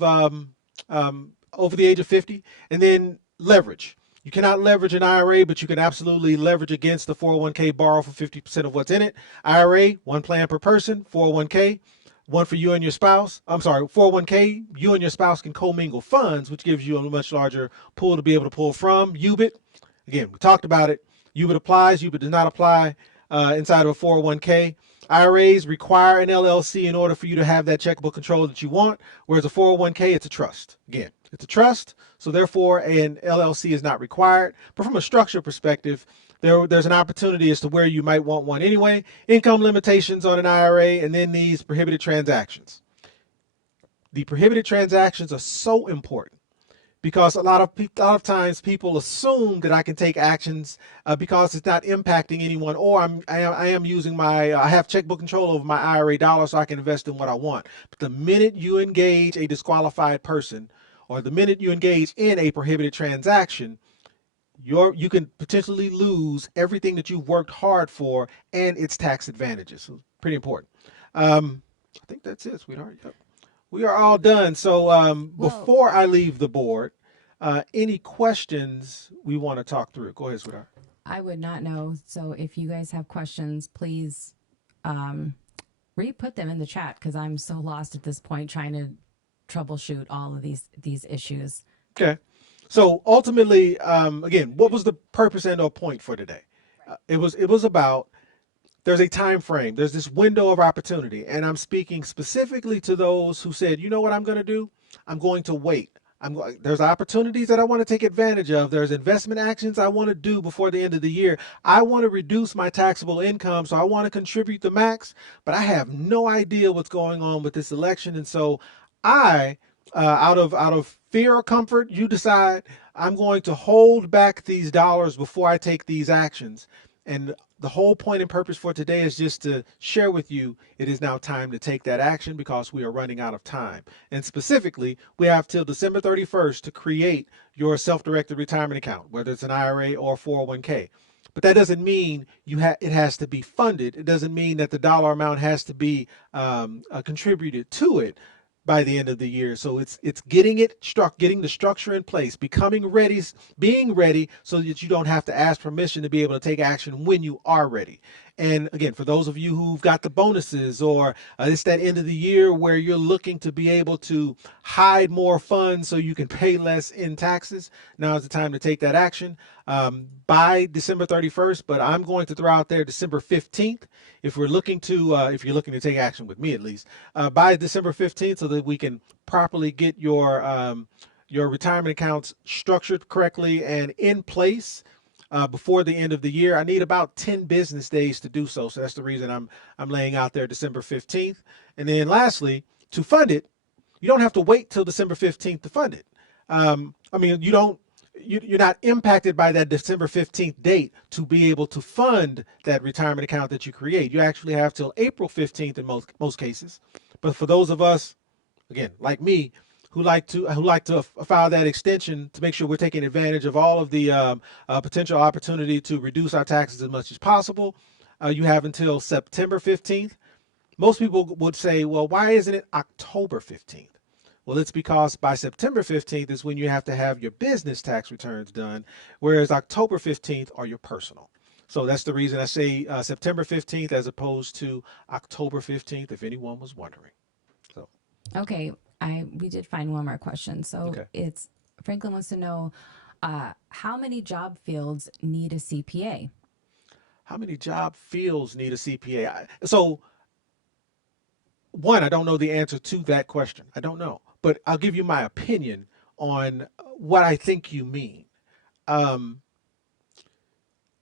50. And then leverage. You cannot leverage an IRA, but you can absolutely leverage against the 401k, borrow for 50% of what's in it. IRA, one plan per person. 401k, one for you and your spouse. 401k, you and your spouse can commingle funds, which gives you a much larger pool to be able to pull from. UBIT, again, we talked about it. UBIT applies, UBIT does not apply inside of a 401k. IRAs require an LLC in order for you to have that checkable control that you want, whereas a 401k, it's a trust. Again, it's a trust, so therefore an LLC is not required. But from a structure perspective, there's an opportunity as to where you might want one anyway. Income limitations on an IRA, and then these prohibited transactions. The prohibited transactions are so important because a lot of times people assume that I can take actions because it's not impacting anyone, or I am using I have checkbook control over my IRA dollars so I can invest in what I want. But the minute you engage a disqualified person, or the minute you engage in a prohibited transaction, you can potentially lose everything that you've worked hard for and its tax advantages. So pretty important. I think that's it, sweetheart. Yep. We are all done. So before I leave the board, any questions we want to talk through? Go ahead, sweetheart. I would not know. So if you guys have questions, please re-put them in the chat, because I'm so lost at this point trying to troubleshoot all of these issues. Okay. So ultimately, again, what was the purpose and or point for today? It was about, there's a time frame, there's this window of opportunity, and I'm speaking specifically to those who said, you know what I'm going to do? I'm going to wait. There's opportunities that I want to take advantage of. There's investment actions I want to do before the end of the year. I want to reduce my taxable income, so I want to contribute the max, but I have no idea what's going on with this election, and so I, out of fear or comfort, you decide I'm going to hold back these dollars before I take these actions. And the whole point and purpose for today is just to share with you, it is now time to take that action because we are running out of time. And specifically, we have till December 31st to create your self-directed retirement account, whether it's an IRA or 401k. But that doesn't mean it has to be funded. It doesn't mean that the dollar amount has to be contributed to it by the end of the year. So it's getting the structure in place, being ready so that you don't have to ask permission to be able to take action when you are ready. And again, for those of you who've got the bonuses, or it's that end of the year where you're looking to be able to hide more funds so you can pay less in taxes, now is the time to take that action by December 31st. But I'm going to throw out there December 15th if you're looking to take action with me, at least by December 15th, so that we can properly get your retirement accounts structured correctly and in place before the end of the year. I need about 10 business days to do so. So that's the reason I'm laying out there December 15th. And then lastly, to fund it, you don't have to wait till December 15th to fund it. I mean, you're not impacted by that December 15th date to be able to fund that retirement account that you create. You actually have till April 15th in most cases. But for those of us, again, like me, who like to file that extension to make sure we're taking advantage of all of the potential opportunity to reduce our taxes as much as possible, you have until September 15th. Most people would say, well, why isn't it October 15th? Well, it's because by September 15th is when you have to have your business tax returns done, whereas October 15th are your personal. So that's the reason I say September 15th as opposed to October 15th, if anyone was wondering. So, Okay, we did find one more question. So Okay. it's Franklin wants to know how many job fields need a CPA? how many job fields need a CPA? So, one, I don't know the answer to that question. I don't know, but I'll give you my opinion on what I think you mean. Um,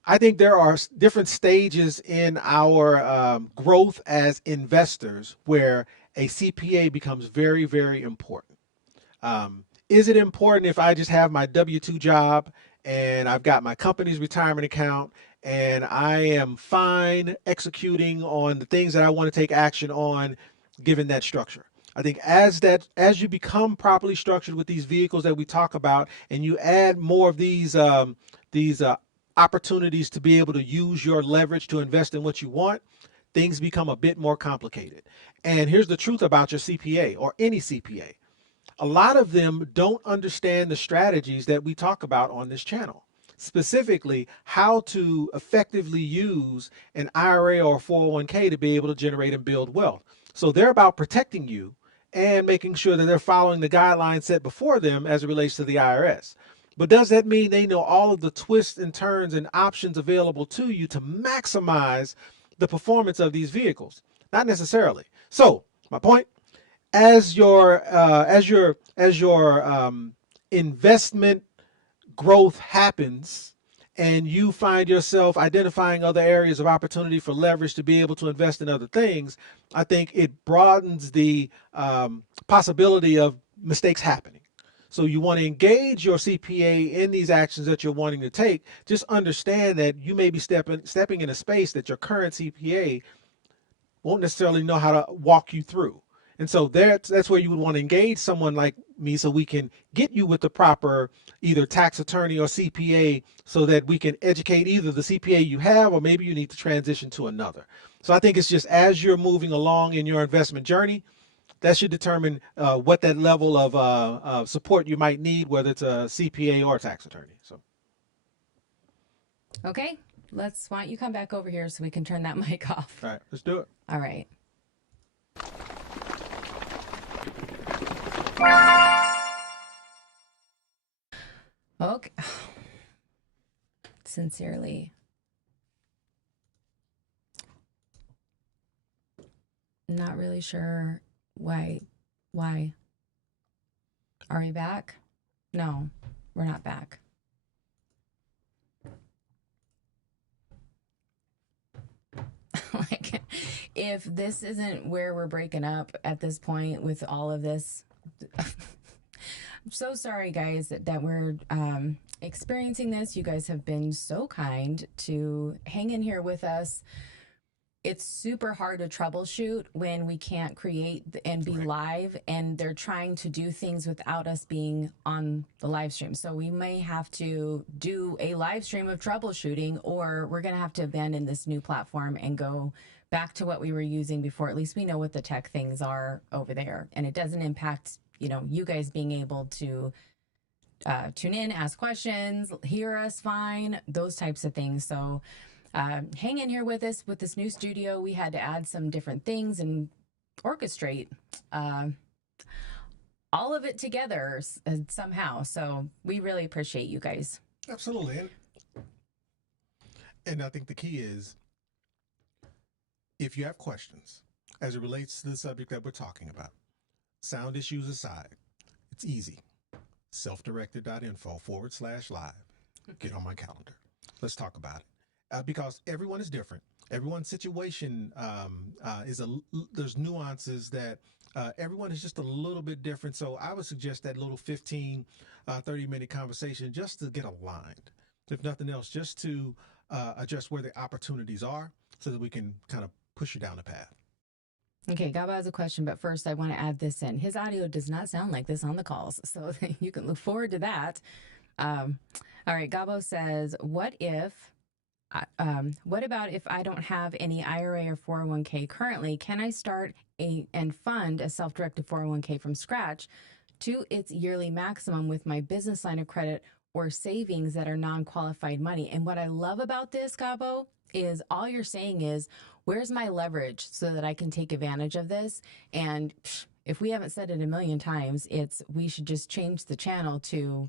I think there are different stages in our growth as investors where a CPA becomes very, very important. Is it important if I just have my W-2 job and I've got my company's retirement account and I am fine executing on the things that I want to take action on given that structure? I think as you become properly structured with these vehicles that we talk about, and you add more of these opportunities to be able to use your leverage to invest in what you want, things become a bit more complicated. And here's the truth about your CPA or any CPA. A lot of them don't understand the strategies that we talk about on this channel, specifically how to effectively use an IRA or 401k to be able to generate and build wealth. So they're about protecting you and making sure that they're following the guidelines set before them as it relates to the IRS. But does that mean they know all of the twists and turns and options available to you to maximize the performance of these vehicles? Not necessarily. So my point, as your investment growth happens and you find yourself identifying other areas of opportunity for leverage to be able to invest in other things, I think it broadens the possibility of mistakes happening. So you want to engage your CPA in these actions that you're wanting to take. Just understand that you may be stepping in a space that your current CPA won't necessarily know how to walk you through. And so that's where you would want to engage someone like me so we can get you with the proper either tax attorney or CPA so that we can educate either the CPA you have or maybe you need to transition to another. So I think it's just as you're moving along in your investment journey, that should determine what that level of support you might need, whether it's a CPA or a tax attorney. So, Okay, why don't you come back over here so we can turn that mic off? all right, let's do it. All right. Okay. Sincerely. Not really sure why. Are we back? No, we're not back. Like, if this isn't where we're breaking up at this point with all of this, I'm so sorry, guys, that we're experiencing this. You guys have been so kind to hang in here with us. It's super hard to troubleshoot when we can't create and be live, and they're trying to do things without us being on the live stream. So we may have to do a live stream of troubleshooting, or we're going to have to abandon this new platform and go back to what we were using before. At least we know what the tech things are over there, and it doesn't impact, you guys being able to tune in, ask questions, hear us fine, those types of things. So hang in here with us. With this new studio, we had to add some different things and orchestrate all of it together somehow. So we really appreciate you guys. Absolutely. And I think the key is, if you have questions as it relates to the subject that we're talking about, sound issues aside, it's easy. Selfdirected.info/live. Get on my calendar. Let's talk about it. Because everyone is different. Everyone's situation there's nuances that everyone is just a little bit different. So I would suggest that little 15, 30-minute conversation just to get aligned. If nothing else, just to address where the opportunities are so that we can kind of push you down the path. Okay, Gabo has a question, but first I want to add this in. His audio does not sound like this on the calls, so you can look forward to that. All right, Gabo says, what about if I don't have any IRA or 401k currently? Can I start and fund a self-directed 401k from scratch to its yearly maximum with my business line of credit or savings that are non-qualified money? And what I love about this, Gabo, is all you're saying is, where's my leverage so that I can take advantage of this? And if we haven't said it a million times, we should just change the channel to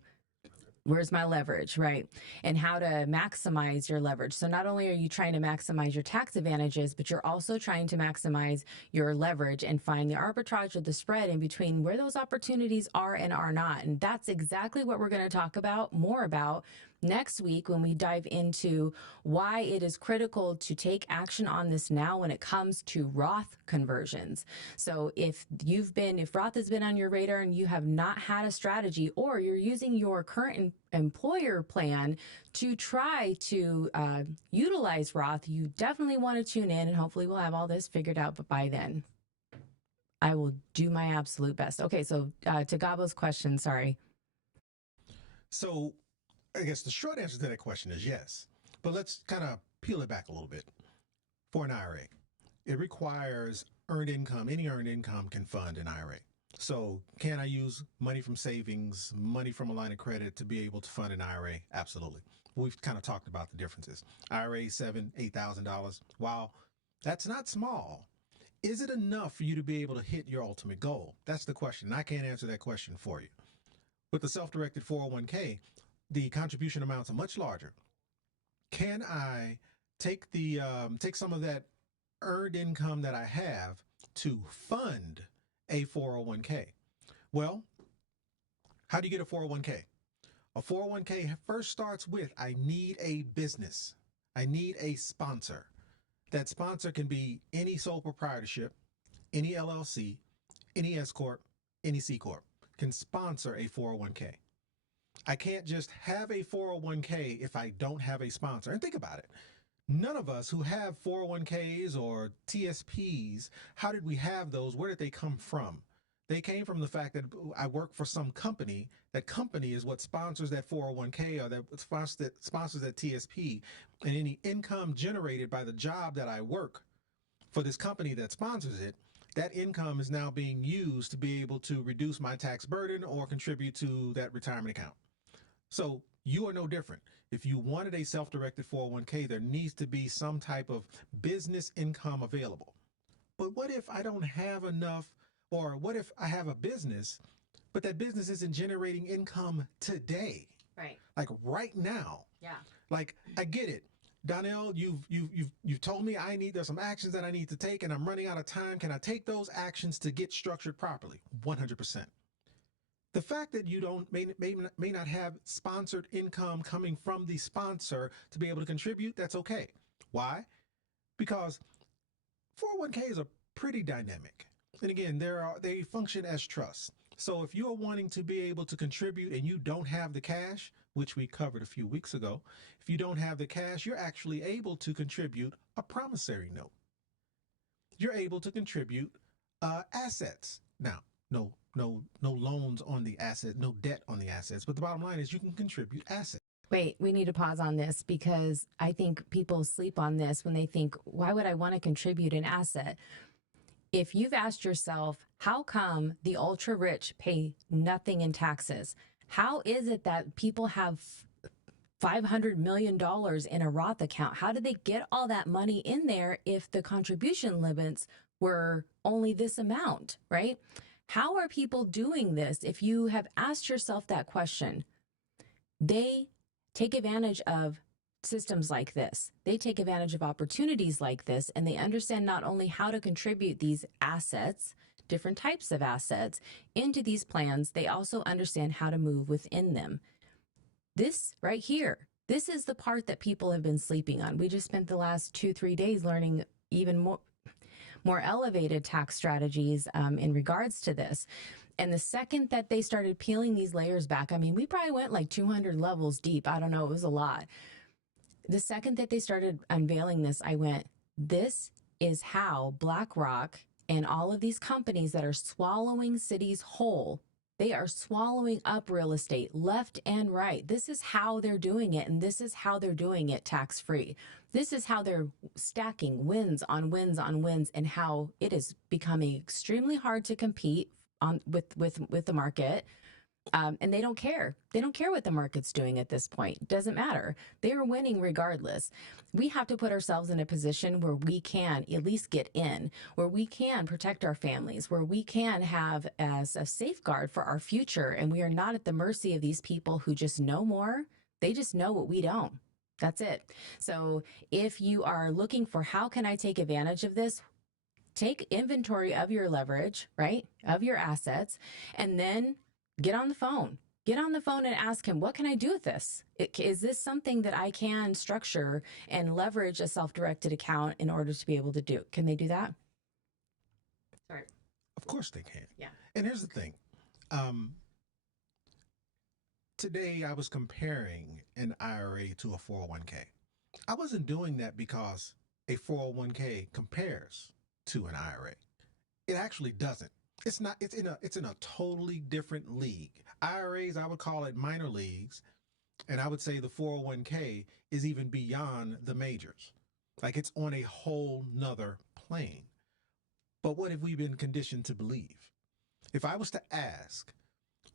where's my leverage, right? And how to maximize your leverage. So not only are you trying to maximize your tax advantages, but you're also trying to maximize your leverage and find the arbitrage or the spread in between where those opportunities are and are not. And that's exactly what we're going to talk more about next week when we dive into why it is critical to take action on this now when it comes to Roth conversions. So if Roth has been on your radar and you have not had a strategy, or you're using your current employer plan to try to utilize Roth, you definitely want to tune in, and hopefully we'll have all this figured out. But by then, I will do my absolute best. Okay, so to Gabo's question, sorry. So I guess the short answer to that question is yes, but let's kind of peel it back a little bit. For an IRA, it requires earned income. Any earned income can fund an IRA. So can I use money from savings, money from a line of credit to be able to fund an IRA? Absolutely. We've kind of talked about the differences. IRA, $7,000, $8,000. While that's not small, is it enough for you to be able to hit your ultimate goal? That's the question. And I can't answer that question for you. With the self-directed 401k, the contribution amounts are much larger. Can I take some of that earned income that I have to fund a 401k? Well, how do you get a 401k? A 401k first starts with, I need a business. I need a sponsor. That sponsor can be any sole proprietorship, any LLC, any S Corp, any C Corp can sponsor a 401k. I can't just have a 401k if I don't have a sponsor. And think about it. None of us who have 401ks or TSPs, how did we have those? Where did they come from? They came from the fact that I work for some company. That company is what sponsors that 401k or that sponsors that TSP. And any income generated by the job that I work for this company that sponsors it, that income is now being used to be able to reduce my tax burden or contribute to that retirement account. So you are no different. If you wanted a self-directed 401k, there needs to be some type of business income available. But what if I don't have enough, or what if I have a business, but that business isn't generating income today? Right. Like right now. Yeah. Like, I get it. Donnell, you've told me there's some actions that I need to take and I'm running out of time. Can I take those actions to get structured properly? 100%. The fact that you may not have sponsored income coming from the sponsor to be able to contribute, that's okay. Why? Because 401ks are pretty dynamic. And again, they function as trusts. So if you're wanting to be able to contribute and you don't have the cash, which we covered a few weeks ago, if you don't have the cash, you're actually able to contribute a promissory note. You're able to contribute assets. Now, no loans on the asset, no debt on the assets. But the bottom line is you can contribute assets. Wait, we need to pause on this because I think people sleep on this when they think, why would I want to contribute an asset? If you've asked yourself, how come the ultra rich pay nothing in taxes? How is it that people have $500 million in a Roth account? How did they get all that money in there if the contribution limits were only this amount, right? How are people doing this? If you have asked yourself that question, they take advantage of systems like this. They take advantage of opportunities like this, and they understand not only how to contribute these assets, different types of assets, into these plans, they also understand how to move within them. This right here, This is the part that people have been sleeping on. We just spent the last 2-3 days learning even more elevated tax strategies in regards to this. And the second that they started peeling these layers back, I mean, we probably went like 200 levels deep. I don't know. It was a lot. The second that they started unveiling this, I went, this is how BlackRock and all of these companies that are swallowing cities whole, they are swallowing up real estate left and right. This is how they're doing it. And this is how they're doing it tax-free. This is how they're stacking wins on wins on wins, and how it is becoming extremely hard to compete with the market. And they don't care. They don't care what the market's doing at this point. It doesn't matter. They are winning regardless. We have to put ourselves in a position where we can at least get in, where we can protect our families, where we can have as a safeguard for our future. And we are not at the mercy of these people who just know more. They just know what we don't. That's it. So if you are looking for how can I take advantage of this, take inventory of your leverage, right? Of your assets, and then get on the phone. Get on the phone and ask him, what can I do with this? Is this something that I can structure and leverage a self-directed account in order to be able to do? Can they do that? Sorry. Of course they can. Yeah. And here's the thing. Today I was comparing an IRA to a 401k. I wasn't doing that because a 401k compares to an IRA. It actually doesn't. It's not. It's in a totally different league. IRAs, I would call it minor leagues, and I would say the 401k is even beyond the majors. Like, it's on a whole nother plane. But what have we been conditioned to believe? If I was to ask,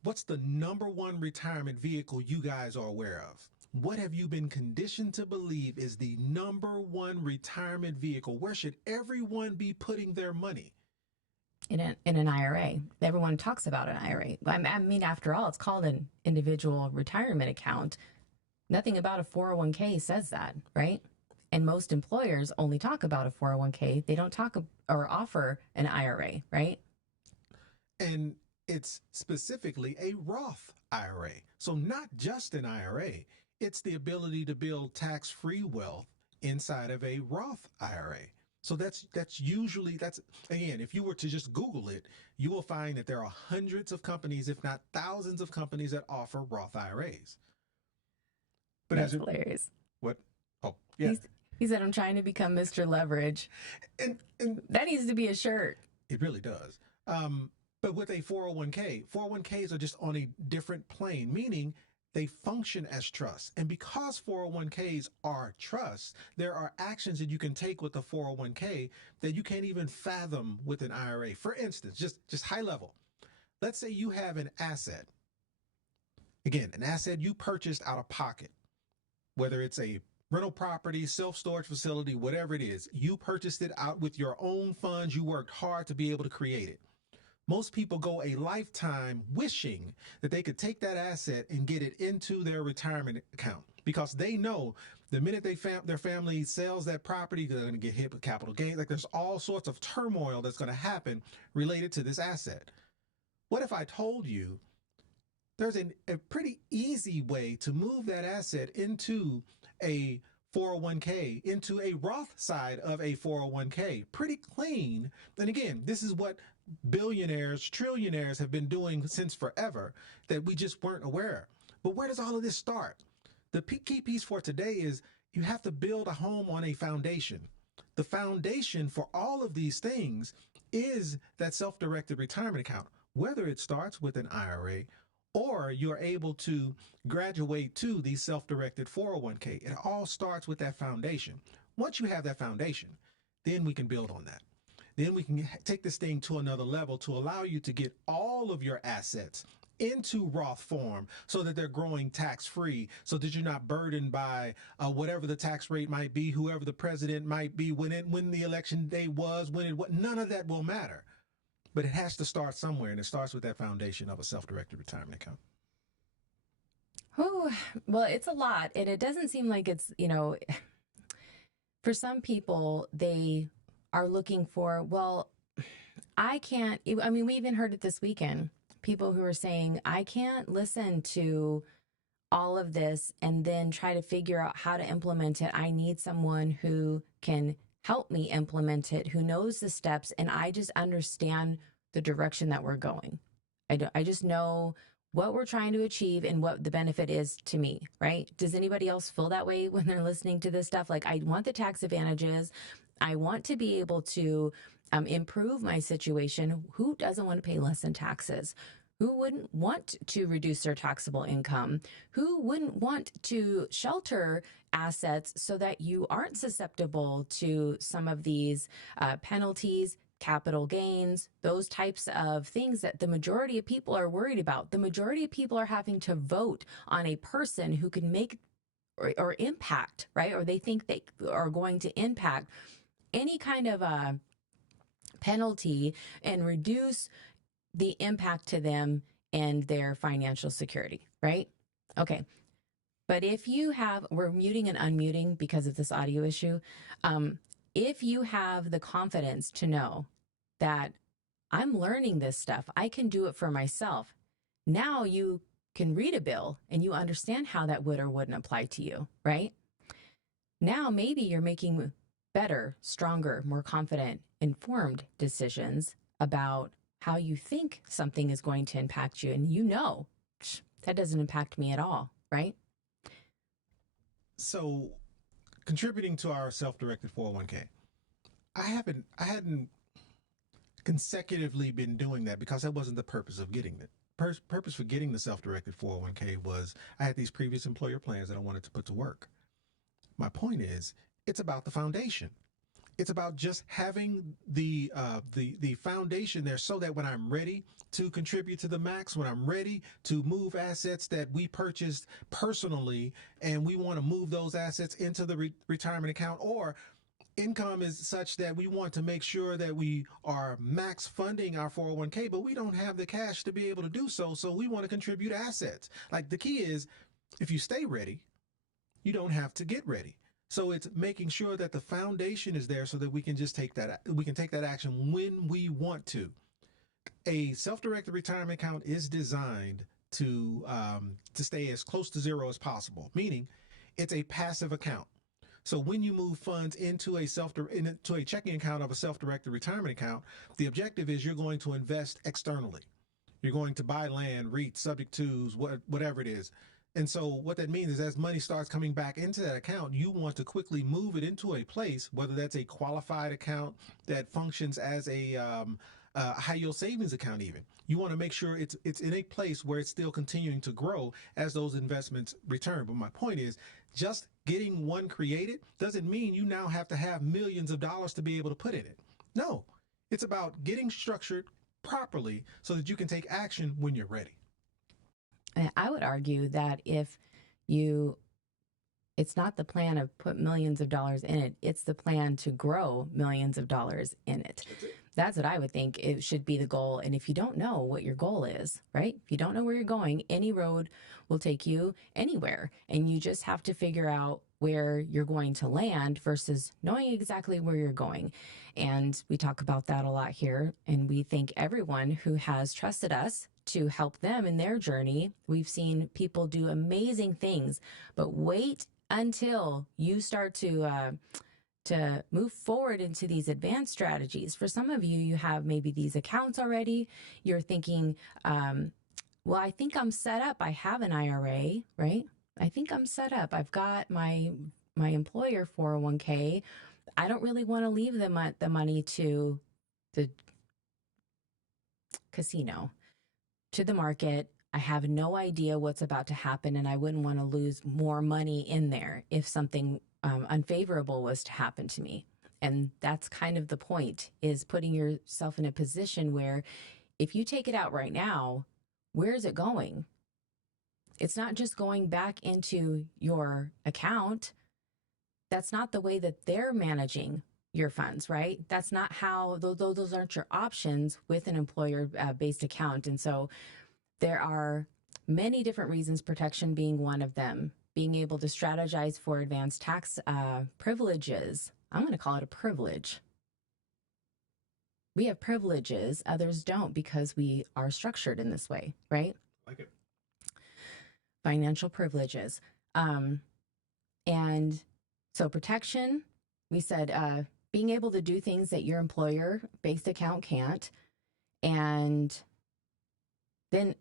what's the number one retirement vehicle you guys are aware of? What have you been conditioned to believe is the number one retirement vehicle? Where should everyone be putting their money? In an IRA. Everyone talks about an IRA. I mean, after all, it's called an individual retirement account. Nothing about a 401k says that, right? And most employers only talk about a 401k. They don't talk or offer an IRA, right? And it's specifically a Roth IRA. So not just an IRA, it's the ability to build tax-free wealth inside of a Roth IRA. So that's usually, again, if you were to just Google it, you will find that there are hundreds of companies, if not thousands of companies, that offer Roth IRAs. But That's hilarious. What? Oh, yeah. He said, I'm trying to become Mr. Leverage. And that needs to be a shirt. It really does. But with a 401k, 401ks are just on a different plane, meaning they function as trusts. And because 401ks are trusts, there are actions that you can take with the 401k that you can't even fathom with an IRA. For instance, just high level. Let's say you have an asset. Again, an asset you purchased out of pocket, whether it's a rental property, self-storage facility, whatever it is, you purchased it out with your own funds. You worked hard to be able to create it. Most people go a lifetime wishing that they could take that asset and get it into their retirement account, because they know the minute their family sells that property, they're going to get hit with capital gains. Like, there's all sorts of turmoil that's going to happen related to this asset. What if I told you there's a pretty easy way to move that asset into a 401k, into a Roth side of a 401k, pretty clean? And again, this is what billionaires, trillionaires have been doing since forever, that we just weren't aware. But where does all of this start? The key piece for today is you have to build a home on a foundation. The foundation for all of these things is that self-directed retirement account, whether it starts with an IRA or you're able to graduate to the self-directed 401k. It all starts with that foundation. Once you have that foundation, then we can build on that. Then we can take this thing to another level to allow you to get all of your assets into Roth form so that they're growing tax-free, so that you're not burdened by whatever the tax rate might be, whoever the president might be, when the election day was, none of that will matter. But it has to start somewhere, and it starts with that foundation of a self-directed retirement account. Oh, well, it's a lot. And it doesn't seem like it's, for some people, they are looking for, well, I can't, we even heard it this weekend. People who are saying, I can't listen to all of this and then try to figure out how to implement it. I need someone who can help me implement it, who knows the steps, and I just understand the direction that we're going. I just know what we're trying to achieve and what the benefit is to me, right? Does anybody else feel that way when they're listening to this stuff? Like, I want the tax advantages. I want to be able to improve my situation. Who doesn't want to pay less in taxes? Who wouldn't want to reduce their taxable income? Who wouldn't want to shelter assets so that you aren't susceptible to some of these penalties, capital gains, those types of things that the majority of people are worried about? The majority of people are having to vote on a person who can make or impact, right? Or they think they are going to impact any kind of a penalty and reduce the impact to them and their financial security, right? Okay. But if you have, we're muting and unmuting because of this audio issue. If you have the confidence to know that I'm learning this stuff, I can do it for myself. Now you can read a bill and you understand how that would or wouldn't apply to you, right? Now maybe you're making better, stronger, more confident, informed decisions about how you think something is going to impact you. And you know, that doesn't impact me at all, right? So, contributing to our self-directed 401k, I hadn't consecutively been doing that because that wasn't the purpose of getting it. Purpose for getting the self-directed 401k was I had these previous employer plans that I wanted to put to work. My point is, it's about the foundation. It's about just having the foundation there so that when I'm ready to contribute to the max, when I'm ready to move assets that we purchased personally and we want to move those assets into the retirement account, or income is such that we want to make sure that we are max funding our 401k, but we don't have the cash to be able to do so. So we want to contribute assets. Like, the key is, if you stay ready, you don't have to get ready. So it's making sure that the foundation is there so that we can just take that action when we want to. A self-directed retirement account is designed to stay as close to zero as possible, meaning it's a passive account. So when you move funds into a checking account of a self-directed retirement account, the objective is you're going to invest externally. You're going to buy land, REITs, subject tos, whatever it is. And so what that means is, as money starts coming back into that account, you want to quickly move it into a place, whether that's a qualified account that functions as a high yield savings account even. You want to make sure it's in a place where it's still continuing to grow as those investments return. But my point is, just getting one created doesn't mean you now have to have millions of dollars to be able to put in it. No, it's about getting structured properly so that you can take action when you're ready. I would argue that it's not the plan to put millions of dollars in it. It's the plan to grow millions of dollars in it. That's what I would think it should be the goal. And if you don't know what your goal is, right? If you don't know where you're going, any road will take you anywhere. And you just have to figure out where you're going to land versus knowing exactly where you're going. And we talk about that a lot here. And we thank everyone who has trusted us to help them in their journey. We've seen people do amazing things, but wait until you start to move forward into these advanced strategies. For some of you, you have maybe these accounts already. You're thinking, well, I think I'm set up. I have an IRA, right? I think I'm set up. I've got my employer 401k. I don't really want to leave the money to the casino, to the market. I have no idea what's about to happen, and I wouldn't want to lose more money in there if something unfavorable was to happen to me. And that's kind of the point, is putting yourself in a position where if you take it out right now, where is it going? It's not just going back into your account. That's not the way that they're managing your funds, right? That's not how, those aren't your options with an employer-based account. And so there are many different reasons, protection being one of them. Being able to strategize for advanced tax privileges. I'm going to call it a privilege. We have privileges, others don't, because we are structured in this way, right? Like it. financial privileges. And so protection, we said being able to do things that your employer-based account can't. And then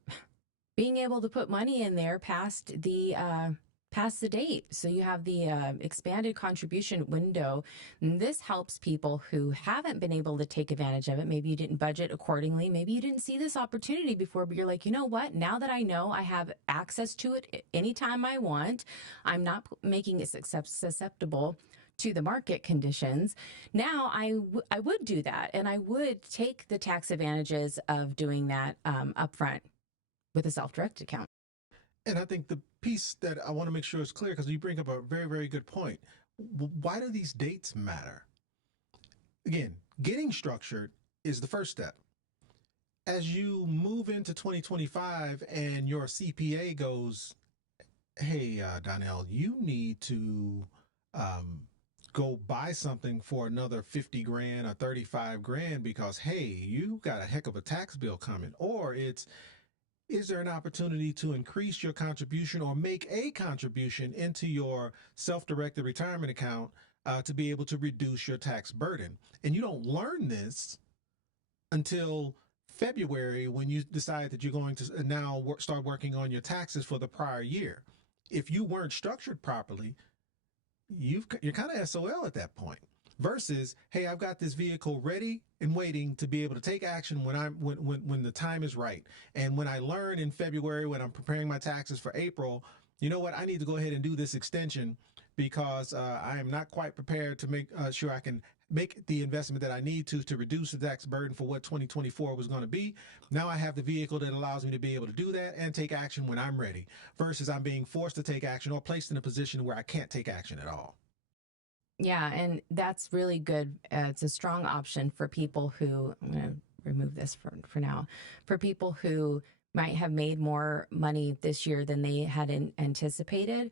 being able to put money in there past the date. So you have the expanded contribution window. And this helps people who haven't been able to take advantage of it. Maybe you didn't budget accordingly. Maybe you didn't see this opportunity before, but you're like, you know what? Now that I know I have access to it anytime I want, I'm not making it susceptible to the market conditions. Now I would do that, and I would take the tax advantages of doing that upfront with a self-directed account. And I think the piece that I want to make sure is clear, because you bring up a very, very good point. Why do these dates matter? Again, getting structured is the first step. As you move into 2025 and your CPA goes, hey, Donnell, you need to go buy something for another 50 grand or 35 grand because, hey, you got a heck of a tax bill coming. Or is there an opportunity to increase your contribution or make a contribution into your self-directed retirement account to be able to reduce your tax burden? And you don't learn this until February, when you decide that you're going to now start working on your taxes for the prior year. If you weren't structured properly, you're kind of SOL at that point. Versus, hey, I've got this vehicle ready and waiting to be able to take action when the time is right. And when I learn in February, when I'm preparing my taxes for April, you know what, I need to go ahead and do this extension because I am not quite prepared to make sure I can make the investment that I need to reduce the tax burden for what 2024 was going to be. Now I have the vehicle that allows me to be able to do that and take action when I'm ready, versus I'm being forced to take action or placed in a position where I can't take action at all. Yeah, and that's really good. It's a strong option for people who, I'm going to remove this for now, for people who might have made more money this year than they had anticipated.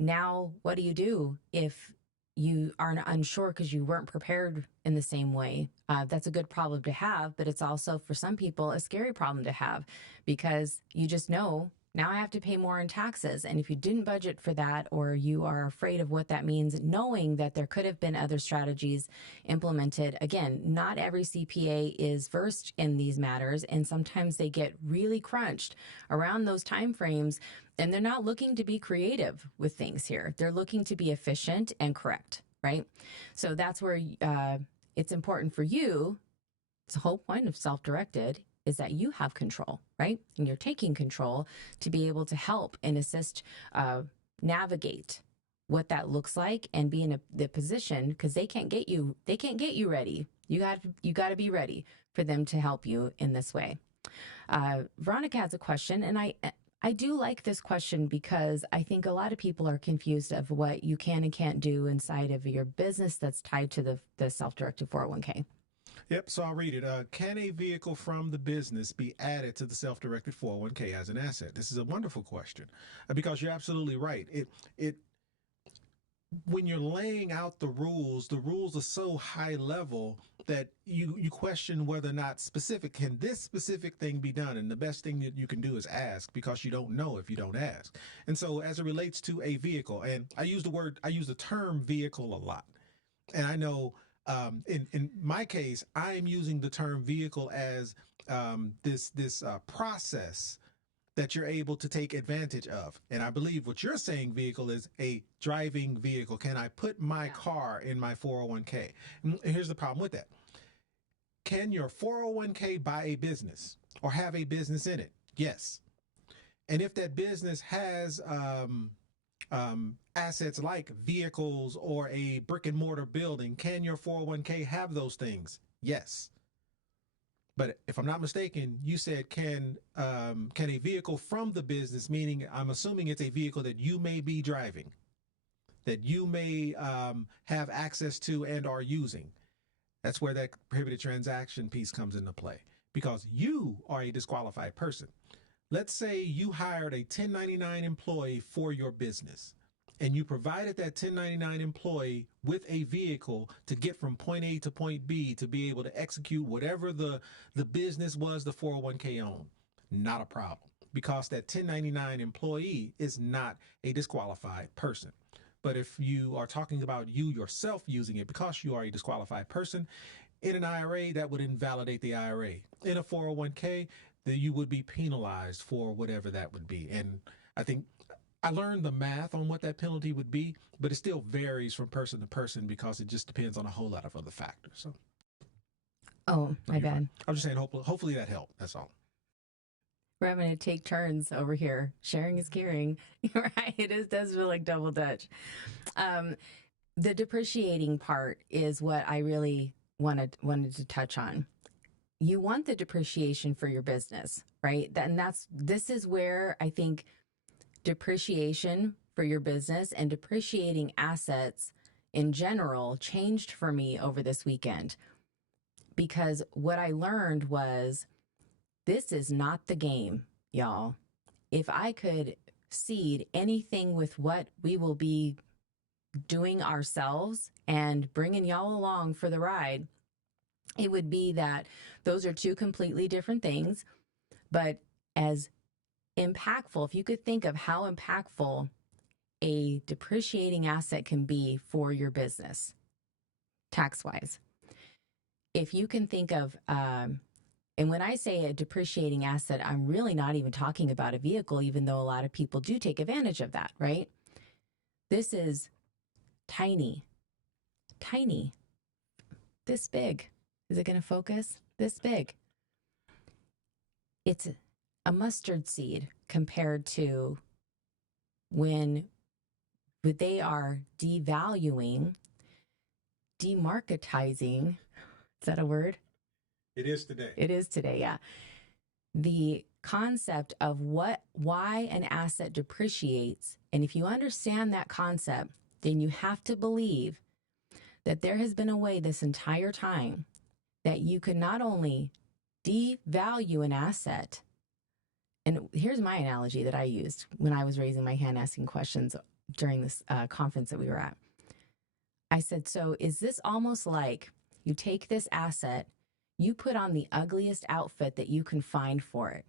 Now, what do you do if you are unsure because you weren't prepared in the same way? That's a good problem to have, but it's also for some people a scary problem to have, because you just know, now I have to pay more in taxes. And if you didn't budget for that, or you are afraid of what that means, knowing that there could have been other strategies implemented. Again, not every CPA is versed in these matters, and sometimes they get really crunched around those timeframes, and they're not looking to be creative with things here. They're looking to be efficient and correct, right? So that's where it's important for you. It's the whole point of self-directed, is that you have control, right? And you're taking control to be able to help and assist, navigate what that looks like and be in the position, because they can't get you ready. You got to be ready for them to help you in this way. Veronica has a question, and I do like this question because I think a lot of people are confused of what you can and can't do inside of your business that's tied to the self-directed 401k. Yep, so I'll read it. Can a vehicle from the business be added to the self-directed 401k as an asset? This is a wonderful question because you're absolutely right. When you're laying out the rules are so high level that you question whether or not can this specific thing be done? And the best thing that you can do is ask, because you don't know if you don't ask. And so as it relates to a vehicle, and I use the term vehicle a lot, and I know in my case, I am using the term vehicle as this process that you're able to take advantage of. And I believe what you're saying vehicle is a driving vehicle. Can I put my car in my 401k? And here's the problem with that. Can your 401k buy a business or have a business in it? Yes. And if that business has assets like vehicles or a brick and mortar building, can your 401k have those things? Yes. But if I'm not mistaken, you said can a vehicle from the business, meaning I'm assuming it's a vehicle that you may be driving, that you may have access to and are using. That's where that prohibited transaction piece comes into play, because you are a disqualified person. Let's say you hired a 1099 employee for your business, and you provided that 1099 employee with a vehicle to get from point A to point B to be able to execute whatever the business was the 401k owned. Not a problem. because that 1099 employee is not a disqualified person. But if you are talking about you yourself using it because you are a disqualified person, in an IRA, that would invalidate the IRA. In a 401k, then you would be penalized for whatever that would be. And I think I learned the math on what that penalty would be, but it still varies from person to person because it just depends on a whole lot of other factors. So, Oh, my bad. fine. I'm just saying, hopefully that helped. That's all. We're having to take turns over here. Sharing is caring, right? Does feel like double dutch. The depreciating part is what I really wanted to touch on. You want the depreciation for your business, right? This is where I think depreciation for your business and depreciating assets in general changed for me over this weekend, because what I learned was this is not the game, y'all. If I could seed anything with what we will be doing ourselves and bringing y'all along for the ride, it would be that those are two completely different things, but as impactful, if you could think of how impactful a depreciating asset can be for your business, tax-wise. If you can think of, and when I say a depreciating asset, I'm really not even talking about a vehicle, even though a lot of people do take advantage of that, right? This is tiny, this big. Is it going to focus? This big. It's a mustard seed compared to when they are devaluing, demarketizing. Is that a word? It is today. It is today, yeah. The concept of why an asset depreciates, and if you understand that concept, then you have to believe that there has been a way this entire time that you can not only devalue an asset, and here's my analogy that I used when I was raising my hand asking questions during this conference that we were at. I said, so is this almost like you take this asset, you put on the ugliest outfit that you can find for it,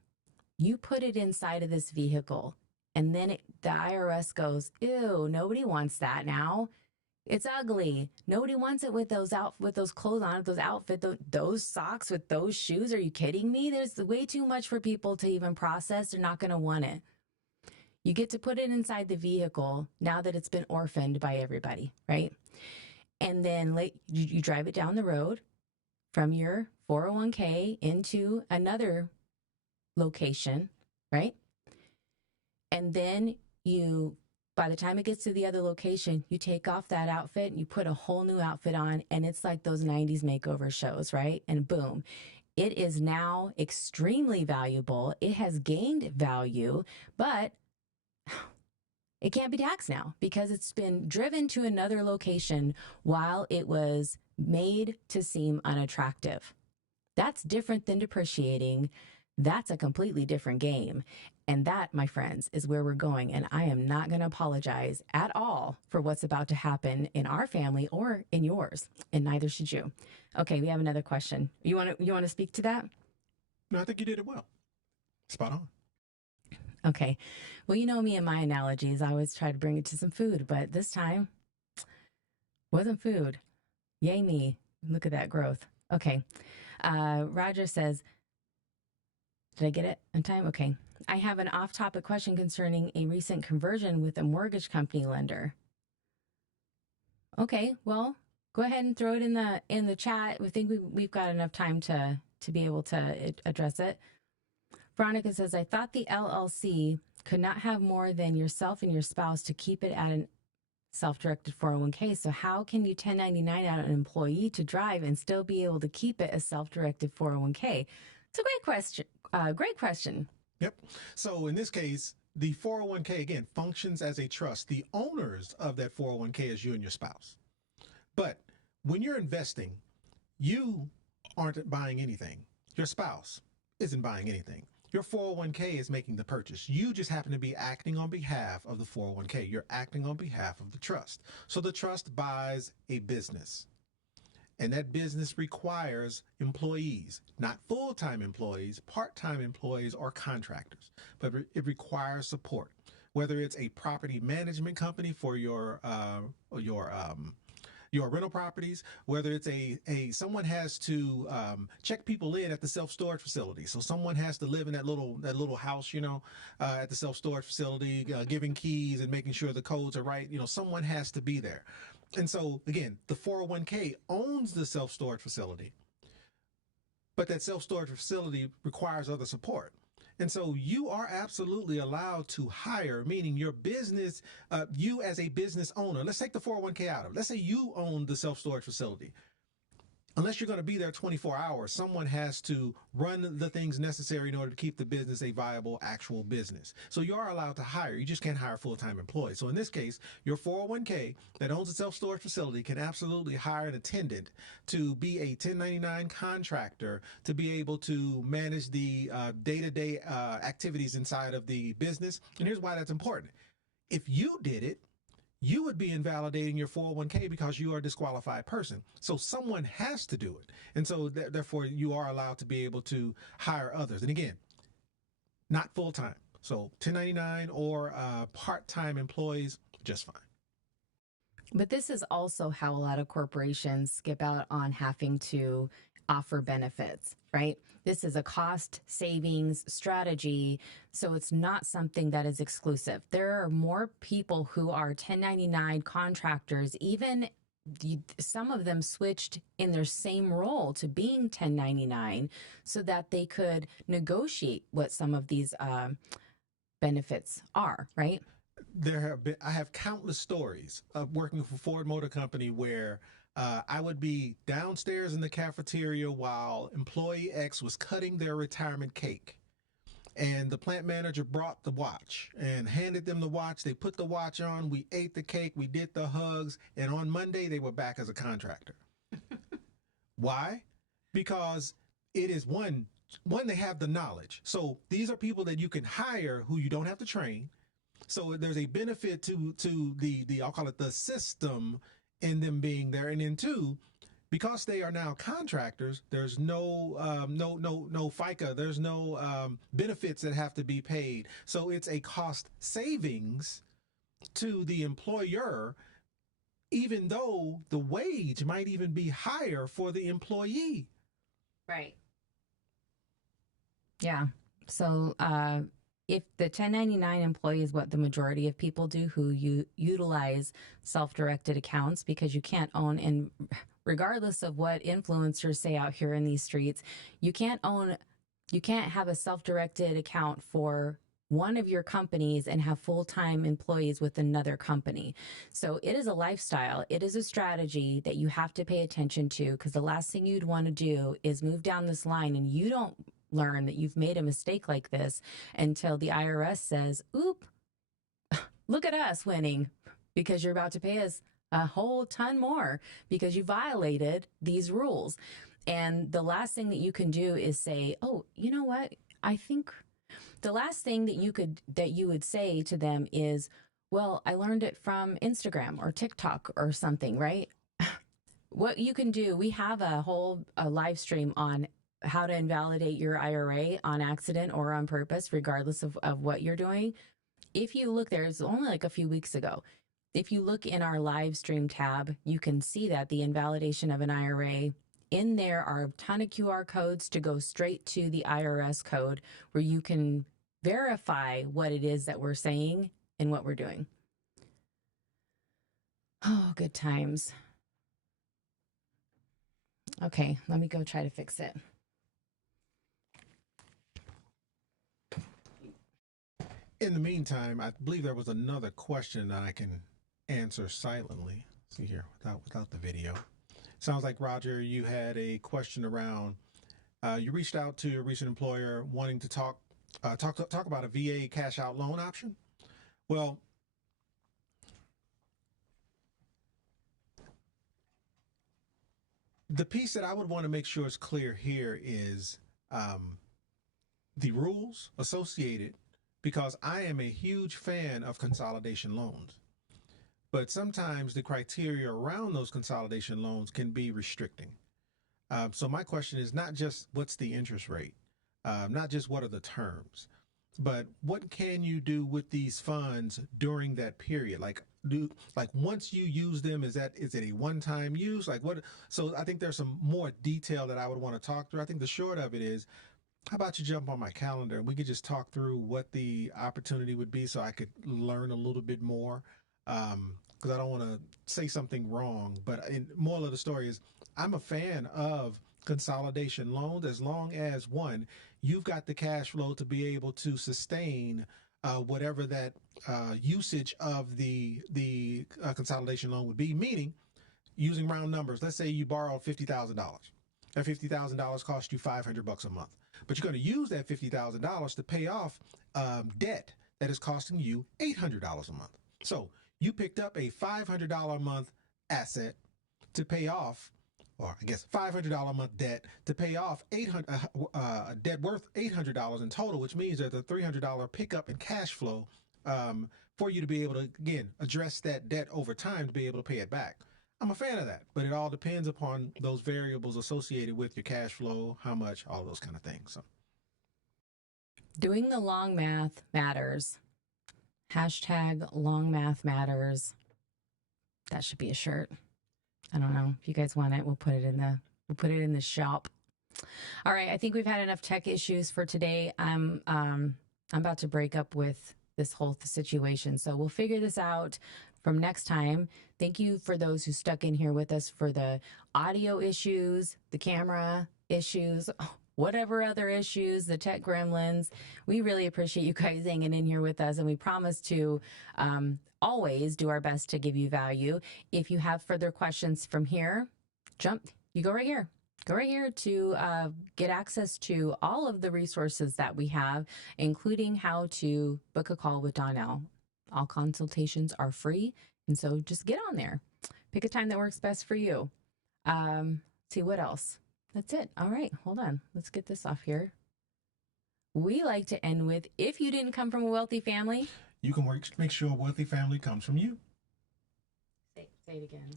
you put it inside of this vehicle, and then the IRS goes, ew, nobody wants that now. It's ugly. Nobody wants it with those clothes on, those outfits, those socks with those shoes. Are you kidding me? There's way too much for people to even process. They're not going to want it. You get to put it inside the vehicle now that it's been orphaned by everybody, right? And then you drive it down the road from your 401k into another location, right? And then by the time it gets to the other location, you take off that outfit and you put a whole new outfit on, and it's like those 90s makeover shows, right? And boom, it is now extremely valuable. It has gained value, but it can't be taxed now because it's been driven to another location while it was made to seem unattractive. That's different than depreciating. That's a completely different game. And that, my friends, is where we're going. And I am not going to apologize at all for what's about to happen in our family or in yours. And neither should you. Okay, we have another question. You want to speak to that? No, I think you did it well. Spot on. Okay. Well, you know me and my analogies. I always try to bring it to some food, but this time wasn't food. Yay me. Look at that growth. Okay. Roger says, did I get it on time? Okay. I have an off-topic question concerning a recent conversion with a mortgage company lender. Okay, well, go ahead and throw it in the chat. We think we've got enough time to be able to address it. Veronica says, I thought the LLC could not have more than yourself and your spouse to keep it at a self-directed 401k. So how can you 1099 out an employee to drive and still be able to keep it a self-directed 401k? It's a great question. Great question. Yep. So in this case, the 401k, again, functions as a trust. The owners of that 401k is you and your spouse. But when you're investing, you aren't buying anything. Your spouse isn't buying anything. Your 401k is making the purchase. You just happen to be acting on behalf of the 401k. You're acting on behalf of the trust. So the trust buys a business. and that business requires employees, not full-time employees, part-time employees, or contractors, but it requires support. Whether it's a property management company for your rental properties, whether it's someone has to check people in at the self-storage facility. So someone has to live in that little house, at the self-storage facility, giving keys and making sure the codes are right. Someone has to be there. And so again, the 401k owns the self-storage facility, but that self-storage facility requires other support. And so you are absolutely allowed to hire, meaning your business, you as a business owner, let's take the 401k out of it. Let's say you own the self-storage facility. Unless you're going to be there 24 hours, someone has to run the things necessary in order to keep the business a viable actual business. So you are allowed to hire. You just can't hire full-time employees. So in this case, your 401k that owns a self-storage facility can absolutely hire an attendant to be a 1099 contractor to be able to manage the day-to-day activities inside of the business. And here's why that's important. If you did it, you would be invalidating your 401k because you are a disqualified person. So someone has to do it. And so therefore you are allowed to be able to hire others. And again, not full-time. So 1099 or part-time employees, just fine. But this is also how a lot of corporations skip out on having to offer benefits, right? This is a cost savings strategy. So it's not something that is exclusive. There are more people who are 1099 contractors, even some of them switched in their same role to being 1099 so that they could negotiate what some of these benefits are, right? I have countless stories of working for Ford Motor Company where I would be downstairs in the cafeteria while employee X was cutting their retirement cake. And the plant manager brought the watch and handed them the watch. They put the watch on. We ate the cake. We did the hugs. And on Monday, they were back as a contractor. Why? Because it is one, they have the knowledge. So these are people that you can hire who you don't have to train. So there's a benefit to the I'll call it the system in them being there. And then two, because they are now contractors, there's no FICA, there's no benefits that have to be paid. So it's a cost savings to the employer, even though the wage might even be higher for the employee. Right. Yeah. So if the 1099 employee is what the majority of people do who utilize self-directed accounts, because you can't own, and regardless of what influencers say out here in these streets, you can't have a self-directed account for one of your companies and have full-time employees with another company. So it is a lifestyle. It is a strategy that you have to pay attention to, because the last thing you'd want to do is move down this line and you don't learn that you've made a mistake like this until the IRS says, oop, look at us winning, because you're about to pay us a whole ton more because you violated these rules. And the last thing that you can do is say, oh, you know what? I think the last thing that you would say to them is, well, I learned it from Instagram or TikTok or something, right? What you can do, we have a live stream on how to invalidate your IRA on accident or on purpose, regardless of what you're doing. If you look there, it's only like a few weeks ago. If you look in our live stream tab, you can see that the invalidation of an IRA, in there are a ton of QR codes to go straight to the IRS code where you can verify what it is that we're saying and what we're doing. Oh, good times. Okay, let me go try to fix it. In the meantime, I believe there was another question that I can answer silently. Let's see here, without the video. Sounds like, Roger, you had a question around, you reached out to your recent employer wanting to talk about a VA cash out loan option. Well, the piece that I would want to make sure is clear here is the rules associated, because I am a huge fan of consolidation loans. but sometimes the criteria around those consolidation loans can be restricting. So my question is not just what's the interest rate, not just what are the terms, but what can you do with these funds during that period? Like once you use them, is it a one-time use? Like what? So I think there's some more detail that I would want to talk through. I think the short of it is, how about you jump on my calendar and we could just talk through what the opportunity would be so I could learn a little bit more. Because I don't want to say something wrong, but moral of the story is I'm a fan of consolidation loans as long as, one, you've got the cash flow to be able to sustain whatever that usage of the consolidation loan would be, meaning using round numbers. Let's say you borrowed $50,000. That $50,000 cost you $500 a month, but you're going to use that $50,000 to pay off debt that is costing you $800 a month. So you picked up a $500 a month asset to pay off, or I guess $500 a month debt to pay off a debt worth $800 in total, which means there's a $300 pickup in cash flow for you to be able to, again, address that debt over time to be able to pay it back. I'm a fan of that, but it all depends upon those variables associated with your cash flow, how much, all those kind of things. So, Doing the long math matters. Hashtag long math matters. That should be a shirt. I don't know if you guys want it. We'll put it in the shop. All right. I think we've had enough tech issues for today. I'm about to break up with this whole situation, so we'll figure this out from next time. Thank you for those who stuck in here with us for the audio issues, the camera issues, whatever other issues, the tech gremlins. We really appreciate you guys hanging in here with us, and we promise to always do our best to give you value. If you have further questions from here, you go right here. Go right here to get access to all of the resources that we have, including how to book a call with Donnell. All consultations are free, and so just get on there. Pick a time that works best for you. See what else. That's it. All right, hold on. Let's get this off here. We like to end with, if you didn't come from a wealthy family, you can make sure a wealthy family comes from you. Say it again.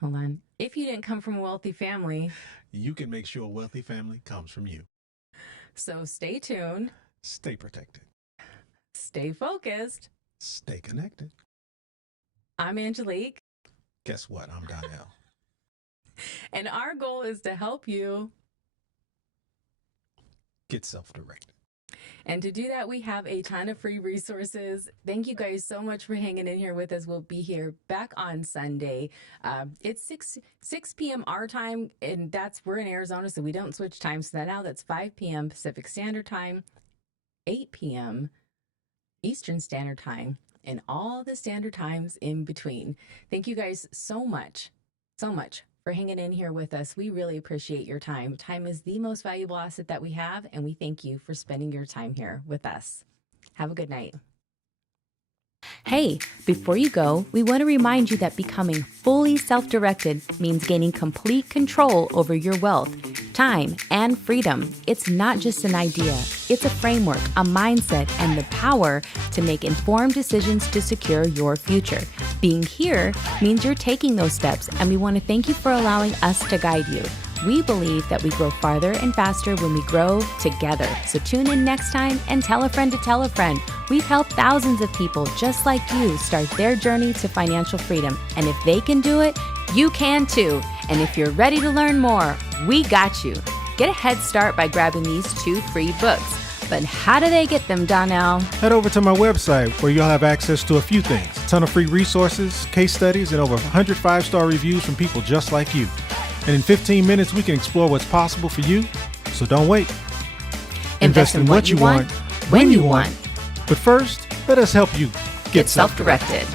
Hold on. If you didn't come from a wealthy family, you can make sure a wealthy family comes from you. So stay tuned. Stay protected. Stay focused. Stay connected. I'm Angelique. Guess what? I'm Donnell. And our goal is to help you get self-directed. And to do that, we have a ton of free resources. Thank you guys so much for hanging in here with us. We'll be here back on Sunday. It's 6 p.m. our time, and we're in Arizona, so we don't switch times. So now that's 5 p.m. Pacific Standard Time, 8 p.m. Eastern Standard Time, and all the standard times in between. Thank you guys so much for hanging in here with us. We really appreciate your time. Time is the most valuable asset that we have, and we thank you for spending your time here with us. Have a good night. Hey, before you go, we want to remind you that becoming fully self-directed means gaining complete control over your wealth, time, and freedom. It's not just an idea. It's a framework, a mindset, and the power to make informed decisions to secure your future. Being here means you're taking those steps, and we want to thank you for allowing us to guide you. We believe that we grow farther and faster when we grow together. So tune in next time and tell a friend to tell a friend. We've helped thousands of people just like you start their journey to financial freedom. And if they can do it, you can too. And if you're ready to learn more, we got you. Get a head start by grabbing these 2 free books. But how do they get them, Donnell? Head over to my website where you'll have access to a few things. A ton of free resources, case studies, and over 100 5-star reviews from people just like you. And in 15 minutes, we can explore what's possible for you. So don't wait. Invest in what you want, when you want. But first, let us help you get self-directed.